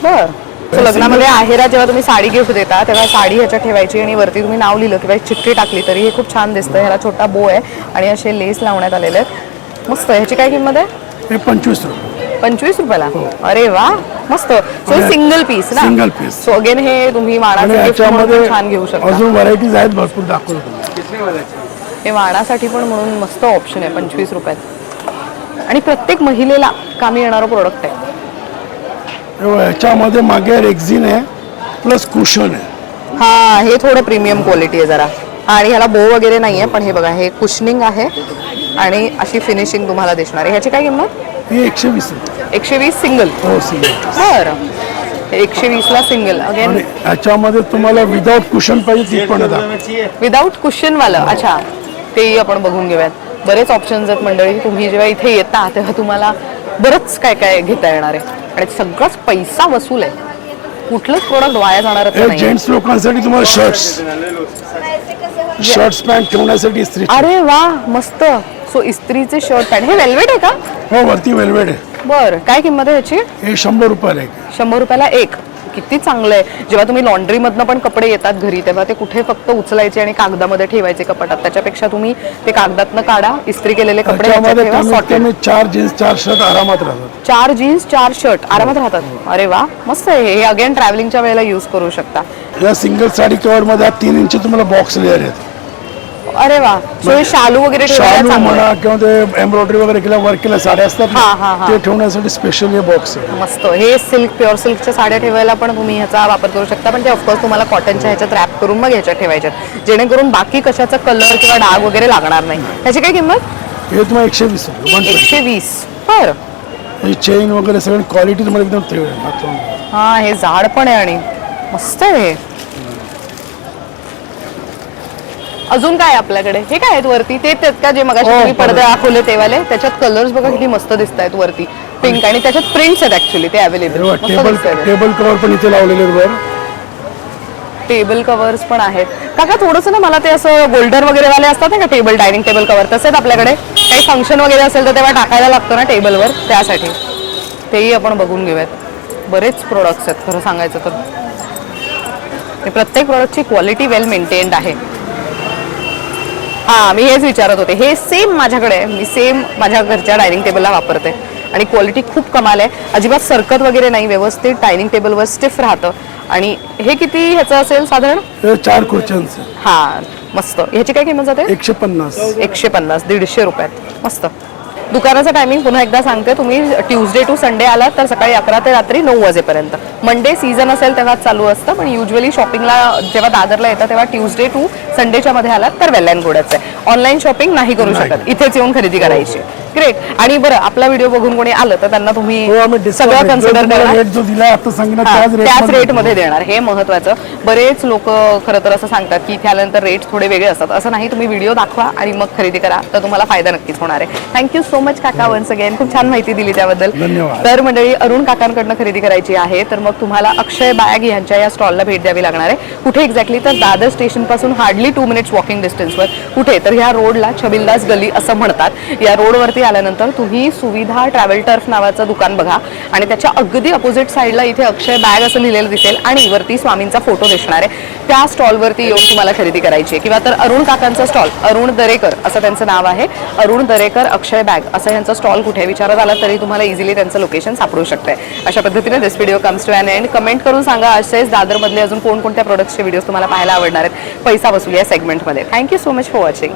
बर. So लग्नामध्ये आहेरा जेव्हा तुम्ही साडी गिफ्ट देता तेव्हा साडी ह्याच्यात ठेवायची आणि वरती तुम्ही नाव लिहिलं किंवा एक चिठ्ठी टाकली तरी हे खूप छान दिसतं. ह्याला छोटा बो आहे आणि असे लेस लावण्यात आलेले आहेत. मस्त. ह्याची काय किंमत आहे? हे 25 रुपये. 25 रुपयाला. अरे वा, मस्त. सो सिंगल पीस ना? Single piece. सो अगेन हे तुम्ही आणि वाणाचं गिफ्ट म्हणून ह्याच्यामध्ये छान घेऊ शकता. अजून व्हरायटीज आहेत भरपूर, दाखवतो. हे वाणासाठी पण म्हणून मस्त ऑप्शन आहे 25 रुपयात. आणि प्रत्येक महिलेला कामी येणारं प्रोडक्ट आहे. ह्याच्यामध्ये मागे रेक्झिन आहे प्लस कुशन आहे. हा, हे थोडं प्रीमियम क्वालिटी आहे जरा. आणि ह्याला बो वगैरे नाहीये, पण हे बघा, हे कुशनिंग आहे आणि अशी फिनिशिंग तुम्हाला दिसणार आहे. ह्याची काय किंमत? ही 120 रुपये. 120 सिंगल. हो, सिंगल. बरं, 120 ला सिंगल. अगेन आणि ह्याच्यामध्ये तुम्हाला विदाउट कुशन पाहिजे ती पण आहे. विदाउट कुशन वाला. अच्छा, तेही आपण बघून घेऊयात. बरेच ऑप्शन्स आहेत मंडळी. तुम्ही जेव्हा इथे येता तेव्हा तुम्हाला बरंच काय काय घेता येणार आहे आणि सगळंच पैसा वसूल आहे. कुठलंच प्रोडक्ट वाया जाणार नाही. जेंट्स लोकांसाठी तुम्हाला शर्ट्स पॅन्ट ठेवण्यासाठी इस्त्री. अरे वा, मस्त. सो इस्त्रीचे शर्ट पॅन्ट. हे वेल्वेट आहे का? हो, वरती वेलवेट आहे. बरं, काय किंमत आहे ह्याची? हे 100 रुपयाला आहे. 100 रुपयाला एक. किती चांगलं आहे. जेव्हा तुम्ही लॉन्ड्री मधनं पण कपडे येतात घरी तेव्हा ते कुठे फक्त उचलायचे आणि कागदामध्ये ठेवायचे कपाटात, त्याच्यापेक्षा तुम्ही ते कागदातनं काढा, इस्त्री केलेले कपडे ह्याच्यात त्याच्यामध्ये ठेवा, कमीत sorted. कमी 4 जीन्स 4 शर्ट आरामात राहतात. 4 जीन्स 4 शर्ट आरामात राहतात. अरे वा, मस्त आहे. हे अगेन ट्रॅव्हलिंगच्या वेळेला यूज करू शकता. या सिंगल साडी कव्हर मध्ये 3 इंच तुम्हाला बॉक्स लेअर आहेत. अरे वा. सो हे शालू वगैरे ठेवायला शालू चांगलं आहे. म्हणा किंवा ते एम्ब्रॉयडरी वगैरे केल्या वर्क केल्या साड्या असतात हा, हा, ना, हा. ते ठेवण्यासाठी स्पेशल हे बॉक्स आहे. मस्त. हे सिल्क, प्युअर सिल्कच्या साड्या ठेवायला पण तुम्ही ह्याचा वापर करू शकता, पण ते ऑफकोर्स तुम्हाला कॉटनच्या ह्याच्यात रॅप करून मग ह्याच्यात ठेवायच्यात, जेणेकरून बाकी कशाचा कलर किंवा डाग वगैरे लागणार नाही. ह्याची काय किंमत? हे तुम्हाला 120 रुपये. 120. बरं. ही चेन वगैरे सगळी क्वालिटीमध्ये एकदम ते हा हे झाड पण आहे आणि मस्त आहे. अजून काय आहे आपल्याकडे? हे काय आहेत वरती? ते आहेत का जे मगाशी तुम्ही पडदे दाखवले तेवाले? त्याच्यात कलर्स बघा किती मस्त दिसत आहेत वरती, पिंक, आणि त्याच्यात प्रिंट्स आहेत ऍक्च्युअली ते अवेलेबल. टेबल कव्हर पण इथे लावलेले आहेत वर. टेबल कव्हर्स पण आहेत. काका थोडंसं ना मला ते असं गोल्डर वगैरे वाले असतात ना का टेबल, डायनिंग टेबल कव्हर, तसेच आपल्याकडे काही फंक्शन वगैरे असेल तर तेव्हा टाकायला लागतं ना टेबलवर, त्यासाठी तेही आपण बघून घेऊयात. बरेच प्रोडक्ट्स आहेत खरं सांगायचं तर. प्रत्येक प्रोडक्टची क्वालिटी वेल मेंटेन्ड आहे. हा मी हेच विचारत होते. हे सेम माझ्याकडे आहे, मी सेम माझ्या घरच्या डायनिंग टेबलला वापरते आणि क्वालिटी खूप कमाल आहे. अजिबात सरकत वगैरे नाही, व्यवस्थित डायनिंग टेबलवर स्टिफ राहतं. आणि हे किती ह्याचं असेल साधारण? 4 खुर्च्यांचं. हा मस्त. ह्याची काय किंमत जाते? 150. 150, 150 रुपयात. मस्त. दुकानाचा टायमिंग पुन्हा एकदा सांगते. तुम्ही ट्यूजडे टू संडे आलात तर सकाळी 11 ते रात्री 9 वाजेपर्यंत. मंडे सीझन असेल तेव्हा चालू असतं, पण युजली शॉपिंगला जेव्हा दादरला येतं तेव्हा ट्यूजडे टू संडेच्या मध्ये आलात तर वेल अँड गुडच आहे. ऑनलाईन शॉपिंग नाही करू शकत, इथेच येऊन खरेदी करायची. ग्रेट. आणि बरं, आपला व्हिडिओ बघून कोणी आलं तर त्यांना तुम्ही सगळं कन्सिडर करणार, त्याच रेटमध्ये देणार, हे महत्वाचं. बरेच लोक खरं तर असं सांगतात की इथे आल्यानंतर रेट थोडे वेगळे असतात. असं नाही, तुम्ही व्हिडिओ दाखवा आणि मग खरेदी करा, तर तुम्हाला फायदा नक्कीच होणार आहे. थँक्यू सो मच काका वन्स अगेन, खूप छान माहिती दिली त्याबद्दल. धन्यवाद. तर मंडळी, अरुण काकांकडनं खरेदी करायची आहे तर मग तुम्हाला अक्षय बॅग यांच्या या स्टॉलला भेट द्यावी लागणार आहे. कुठे एक्झॅक्टली तर दादर स्टेशन पासून हार्डली 2 मिनिट्स वॉकिंग डिस्टन्सवर. कुठे तर ह्या रोडला छबिलदास गली असं म्हणतात. या रोडवरती आल्यानंतर तुम्ही सुविधा ट्रॅव्हल टर्फ नावाचं दुकान बघा आणि त्याच्या अगदी अपोजिट साईडला इथे अक्षय बॅग असं लिहिलेलं दिसेल आणि वरती स्वामींचा फोटो दिसणार आहे. त्या स्टॉलवरती येऊन तुम्हाला खरेदी करायची आहे. किंवा तर अरुण काकांचा स्टॉल, अरुण दरेकर असं त्यांचं नाव आहे, अरुण दरेकर अक्षय बॅग असं यांचं स्टॉल कुठे विचारत आला तरी तुम्हाला इझिली त्यांचं लोकेशन सापडू शकतंय. अशा पद्धतीने this video comes to an end. Comment करून सांगा असेच दादरमधले अजून कोणकोणत्या प्रोडक्ट्सचे व्हिडिओज तुम्हाला पाहायला आवडणार आहेत पैसा वसूल या सेगमेंटमध्ये. Thank you so much for watching.